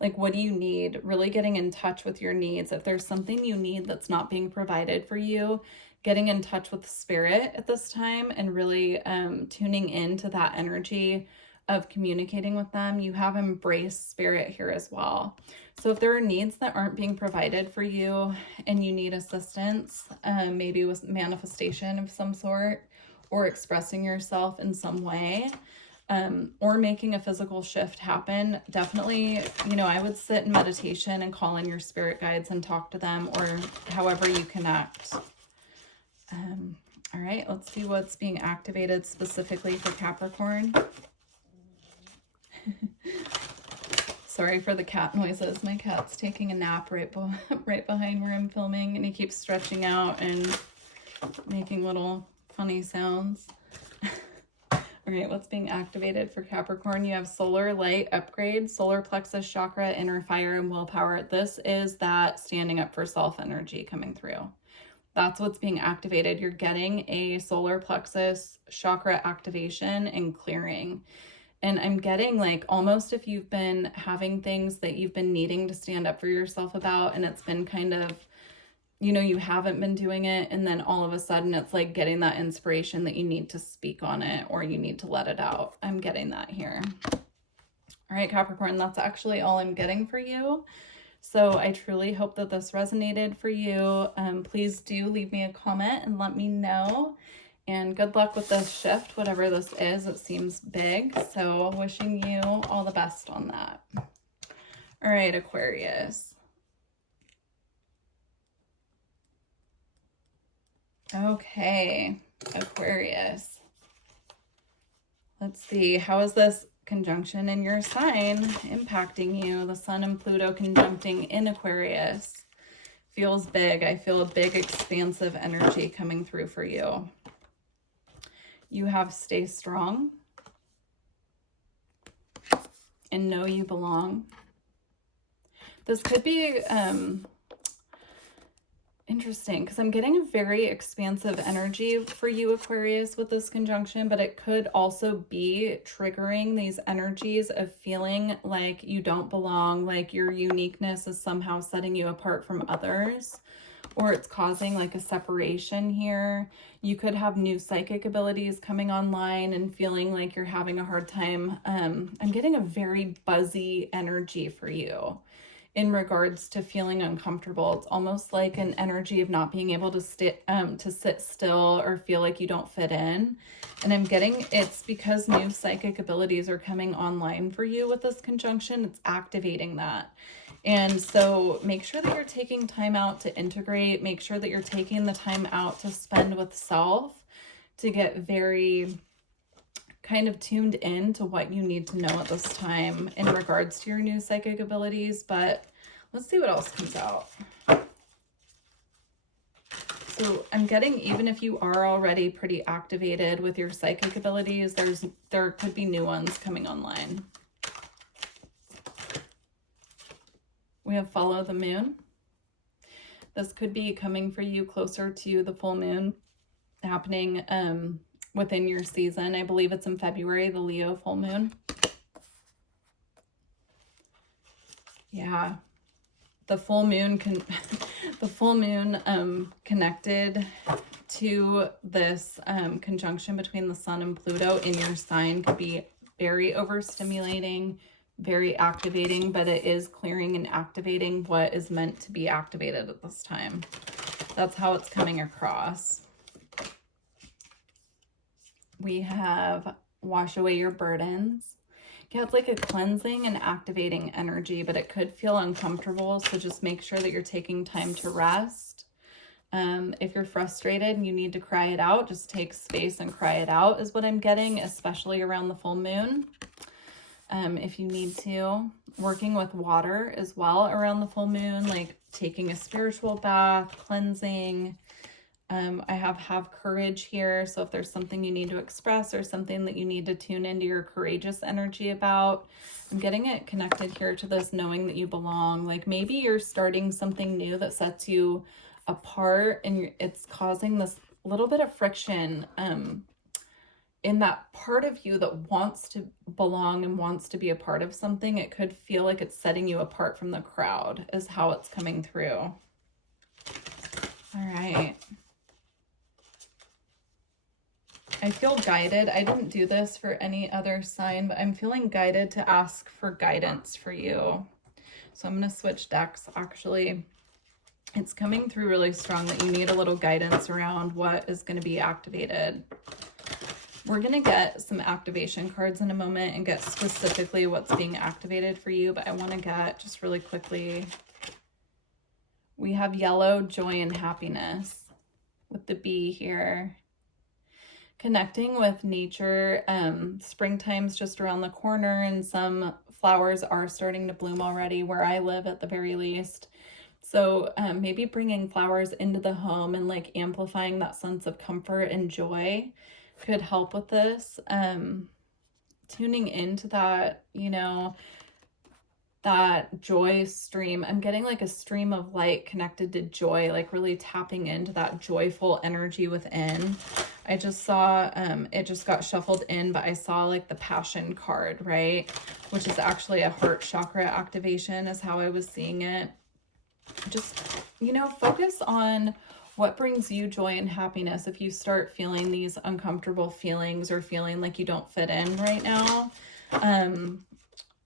Like, what do you need? Really getting in touch with your needs. If there's something you need that's not being provided for you, getting in touch with spirit at this time and really tuning into that energy of communicating with them. You have embraced spirit here as well. So if there are needs that aren't being provided for you and you need assistance, maybe with manifestation of some sort, or expressing yourself in some way, or making a physical shift happen, definitely, you know, I would sit in meditation and call in your spirit guides and talk to them, or however you connect. All right, let's see what's being activated specifically for Capricorn. Sorry for the cat noises. My cat's taking a nap right behind where I'm filming, and he keeps stretching out and making little funny sounds. All right, what's being activated for Capricorn? You have solar light upgrade, solar plexus chakra, inner fire, and willpower. This is that standing up for self energy coming through. That's what's being activated. You're getting a solar plexus chakra activation and clearing. And I'm getting, like, almost if you've been having things that you've been needing to stand up for yourself about, and it's been kind of, you know, you haven't been doing it, and then all of a sudden it's like getting that inspiration that you need to speak on it, or you need to let it out. I'm getting that here. All right, Capricorn, that's actually all I'm getting for you. So I truly hope that this resonated for you. Please do leave me a comment and let me know. And good luck with this shift, whatever this is. It seems big. So wishing you all the best on that. All right, Aquarius. Okay, Aquarius. Let's see, how is this conjunction in your sign impacting you? The Sun and Pluto conjuncting in Aquarius. Feels big. I feel a big, expansive energy coming through for you. You have stay strong and know you belong. This could be interesting, because I'm getting a very expansive energy for you, Aquarius, with this conjunction, but it could also be triggering these energies of feeling like you don't belong, like your uniqueness is somehow setting you apart from others, or it's causing like a separation here. You could have new psychic abilities coming online and feeling like you're having a hard time. I'm getting a very buzzy energy for you in regards to feeling uncomfortable. It's almost like an energy of not being able to sit still, or feel like you don't fit in. And I'm getting it's because new psychic abilities are coming online for you with this conjunction. It's activating that. And so make sure that you're taking time out to integrate. Make sure that you're taking the time out to spend with self, to get very kind of tuned in to what you need to know at this time in regards to your new psychic abilities. But let's see what else comes out. So I'm getting, even if you are already pretty activated with your psychic abilities, there could be new ones coming online. We have follow the moon. This could be coming for you closer to the full moon happening within your season. I believe it's in February, the Leo full moon. Yeah, the full moon connected to this conjunction between the Sun and Pluto in your sign could be very overstimulating, very activating, but it is clearing and activating what is meant to be activated at this time. That's how it's coming across. We have wash away your burdens. Yeah, it's like a cleansing and activating energy, but it could feel uncomfortable. So just make sure that you're taking time to rest. If you're frustrated and you need to cry it out, just take space and cry it out is what I'm getting, especially around the full moon. If you need to, working with water as well around the full moon, like taking a spiritual bath, cleansing, I have courage here. So if there's something you need to express or something that you need to tune into your courageous energy about, I'm getting it connected here to this knowing that you belong. Like maybe you're starting something new that sets you apart and it's causing this little bit of friction in that part of you that wants to belong and wants to be a part of something. It could feel like it's setting you apart from the crowd is how it's coming through. All right. I feel guided. I didn't do this for any other sign, but I'm feeling guided to ask for guidance for you. So I'm going to switch decks. Actually, it's coming through really strong that you need a little guidance around what is going to be activated. We're going to get some activation cards in a moment and get specifically what's being activated for you, but I want to get just really quickly. We have yellow, joy, and happiness with the bee here. Connecting with nature. Springtime's just around the corner and some flowers are starting to bloom already where I live at the very least. So maybe bringing flowers into the home and like amplifying that sense of comfort and joy could help with this. Tuning into that, you know, that joy stream. I'm getting like a stream of light connected to joy, like really tapping into that joyful energy within. I just saw, it just got shuffled in, but I saw like the passion card, right? Which is actually a heart chakra activation is how I was seeing it. Just, you know, focus on what brings you joy and happiness. If you start feeling these uncomfortable feelings or feeling like you don't fit in right now,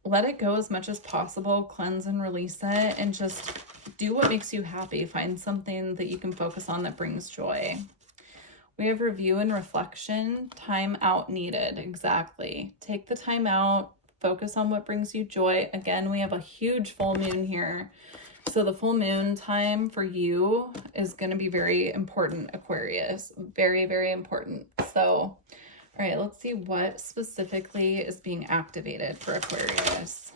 let it go as much as possible, cleanse and release it, and just do what makes you happy. Find something that you can focus on that brings joy. We have review and reflection, time out needed. Exactly. Take the time out, focus on what brings you joy. Again, we have a huge full moon here. So the full moon time for you is going to be very important, Aquarius. Very, very important. So, all right, let's see what specifically is being activated for Aquarius.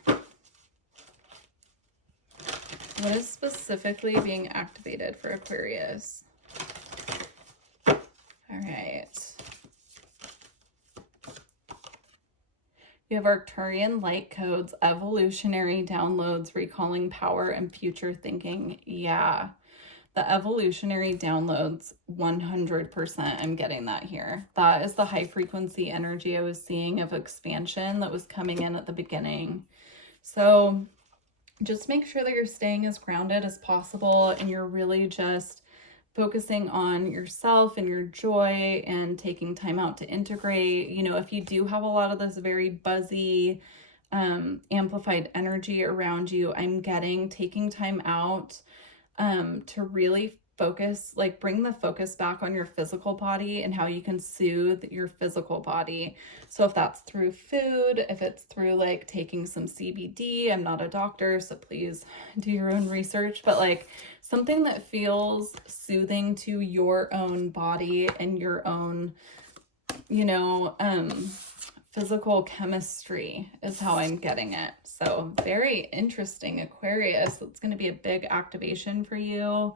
What is specifically being activated for Aquarius? All right. You have Arcturian light codes, evolutionary downloads, recalling power and future thinking. Yeah, the evolutionary downloads, 100%. I'm getting that here. That is the high frequency energy I was seeing of expansion that was coming in at the beginning. So just make sure that you're staying as grounded as possible and you're really just focusing on yourself and your joy and taking time out to integrate. You know, if you do have a lot of this very buzzy, amplified energy around you, I'm getting taking time out to really focus, like bring the focus back on your physical body and how you can soothe your physical body. So if that's through food, if it's through like taking some CBD, I'm not a doctor, so please do your own research, but like something that feels soothing to your own body and your own, you know, physical chemistry is how I'm getting it. So very interesting, Aquarius. It's going to be a big activation for you.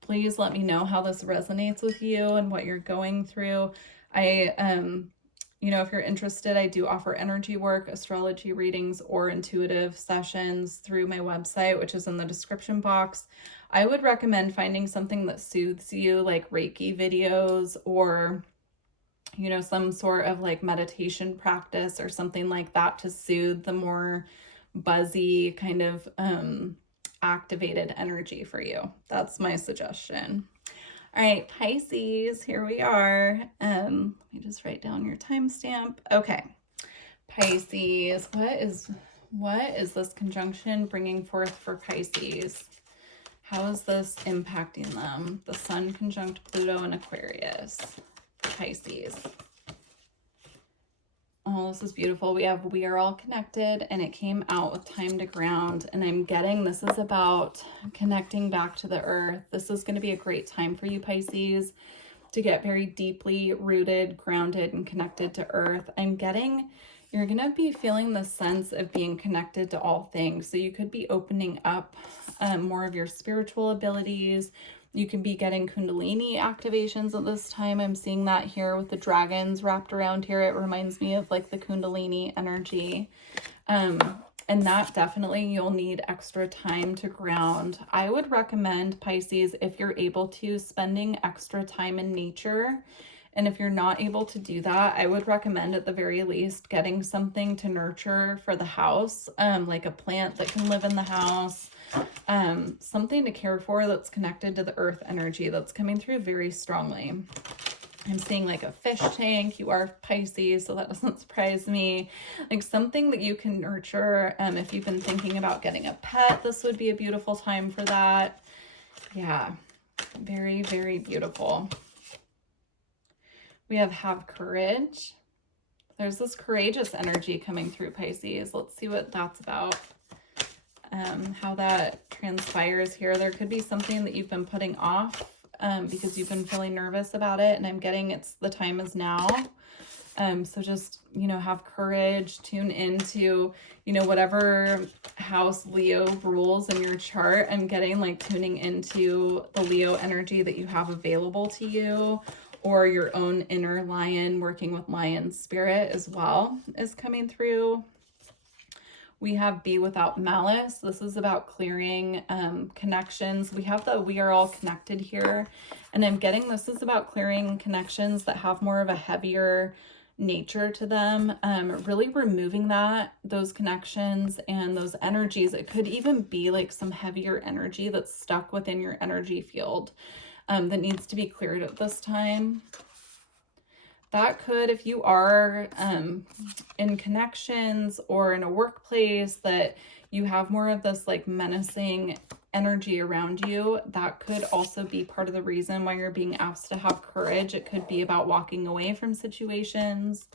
Please let me know how this resonates with you and what you're going through. You know, if you're interested, I do offer energy work, astrology readings, or intuitive sessions through my website, which is in the description box. I would recommend finding something that soothes you, like Reiki videos or, you know, some sort of like meditation practice or something like that to soothe the more buzzy kind of activated energy for you. That's my suggestion. All right, Pisces, here we are. Let me just write down your timestamp. Okay, Pisces, what is this conjunction bringing forth for Pisces? How is this impacting them? The Sun conjunct Pluto in Aquarius for Pisces. Oh, this is beautiful. We are all connected, and it came out with time to ground, and I'm getting this is about connecting back to the earth. This is going to be a great time for you, Pisces, to get very deeply rooted, grounded, and connected to earth. I'm getting you're going to be feeling the sense of being connected to all things. So you could be opening up more of your spiritual abilities. You can be getting Kundalini activations at this time. I'm seeing that here with the dragons wrapped around here. It reminds me of like the Kundalini energy. And that definitely you'll need extra time to ground. I would recommend, Pisces, if you're able to, spending extra time in nature. And if you're not able to do that, I would recommend at the very least getting something to nurture for the house, like a plant that can live in the house, something to care for that's connected to the earth energy that's coming through very strongly. I'm seeing like a fish tank. You are Pisces, so that doesn't surprise me. Like something that you can nurture. If you've been thinking about getting a pet, this would be a beautiful time for that. Yeah, very, very beautiful. We have courage. There's this courageous energy coming through, Pisces. Let's see what that's about. How that transpires here. There could be something that you've been putting off because you've been feeling nervous about it, and I'm getting the time is now. So just, you know, have courage, tune into, you know, whatever house Leo rules in your chart. I'm getting like tuning into the Leo energy that you have available to you, or your own inner lion working with lion spirit as well is coming through. We have Be Without Malice. This is about clearing connections. We have the We Are All Connected here. And I'm getting this is about clearing connections that have more of a heavier nature to them. Really removing those connections and those energies. It could even be like some heavier energy that's stuck within your energy field that needs to be cleared at this time. That could, if you are in connections or in a workplace that you have more of this like menacing energy around you, that could also be part of the reason why you're being asked to have courage. It could be about walking away from situations.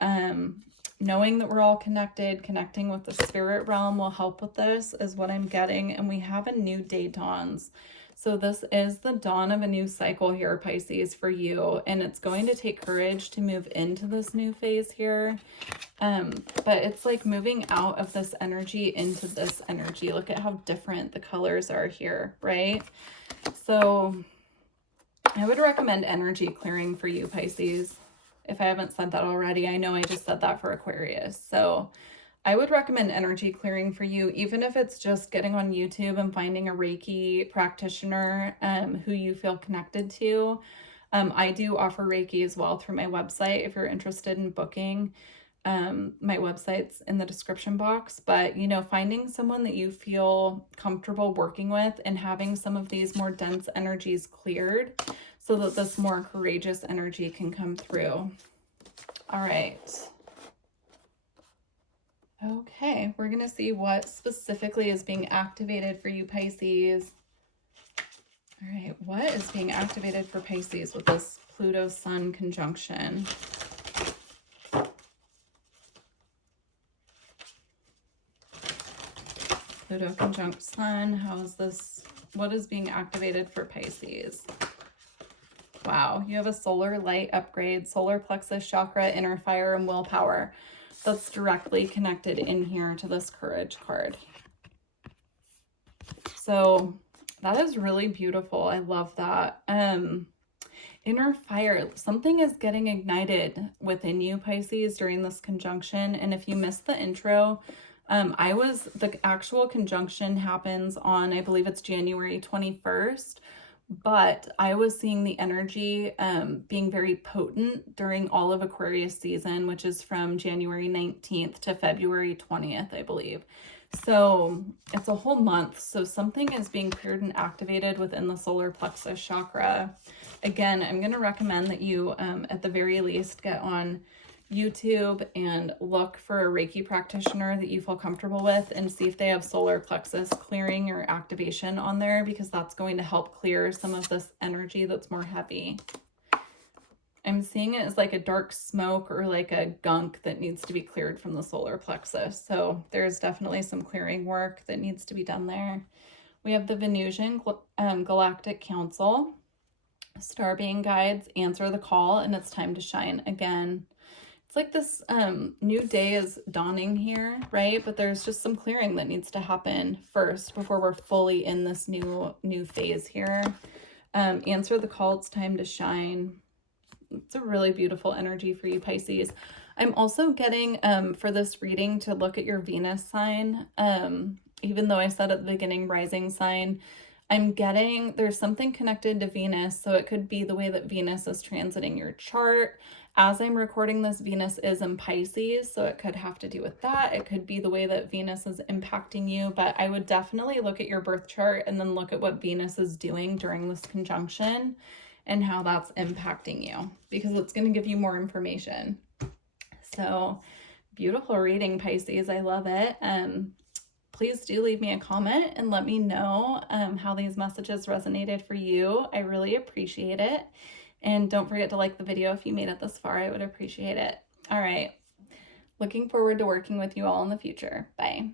Knowing that we're all connected, connecting with the spirit realm will help with this is what I'm getting. And we have a new day dawns. So this is the dawn of a new cycle here, Pisces, for you. And it's going to take courage to move into this new phase here. But it's like moving out of this energy into this energy. Look at how different the colors are here, right? So I would recommend energy clearing for you, Pisces. If I haven't said that already, I know I just said that for Aquarius. So I would recommend energy clearing for you, even if it's just getting on YouTube and finding a Reiki practitioner who you feel connected to. I do offer Reiki as well through my website if you're interested in booking. My website's in the description box, but you know, finding someone that you feel comfortable working with and having some of these more dense energies cleared so that this more courageous energy can come through. All right. Okay, we're going to see what specifically is being activated for you, Pisces. All right, what is being activated for Pisces with this Pluto-Sun conjunction? Pluto conjunct Sun, how is this? What is being activated for Pisces? Wow, you have a solar light upgrade, solar plexus chakra, inner fire, and willpower. That's directly connected in here to this courage card. So that is really beautiful. I love that. Inner fire, something is getting ignited within you, Pisces, during this conjunction. And if you missed the intro, the actual conjunction happens on, I believe it's January 21st. But I was seeing the energy being very potent during all of Aquarius season, which is from January 19th to February 20th, I believe. So it's a whole month. So something is being cleared and activated within the solar plexus chakra. Again, I'm going to recommend that you, at the very least, get on YouTube and look for a Reiki practitioner that you feel comfortable with and see if they have solar plexus clearing or activation on there, because that's going to help clear some of this energy that's more heavy. I'm seeing it as like a dark smoke or like a gunk that needs to be cleared from the solar plexus. So there's definitely some clearing work that needs to be done there. We have the Venusian Galactic Council. Star being guides, answer the call, and it's time to shine again. It's like this new day is dawning here, right? But there's just some clearing that needs to happen first before we're fully in this new phase here. Answer the call. It's time to shine. It's a really beautiful energy for you, Pisces. I'm also getting for this reading to look at your Venus sign. Even though I said at the beginning rising sign, I'm getting there's something connected to Venus. So it could be the way that Venus is transiting your chart. As I'm recording this, Venus is in Pisces, so it could have to do with that. It could be the way that Venus is impacting you, but I would definitely look at your birth chart and then look at what Venus is doing during this conjunction and how that's impacting you, because it's going to give you more information. So beautiful reading, Pisces. I love it. Please do leave me a comment and let me know how these messages resonated for you. I really appreciate it. And don't forget to like the video if you made it this far. I would appreciate it. All right. Looking forward to working with you all in the future. Bye.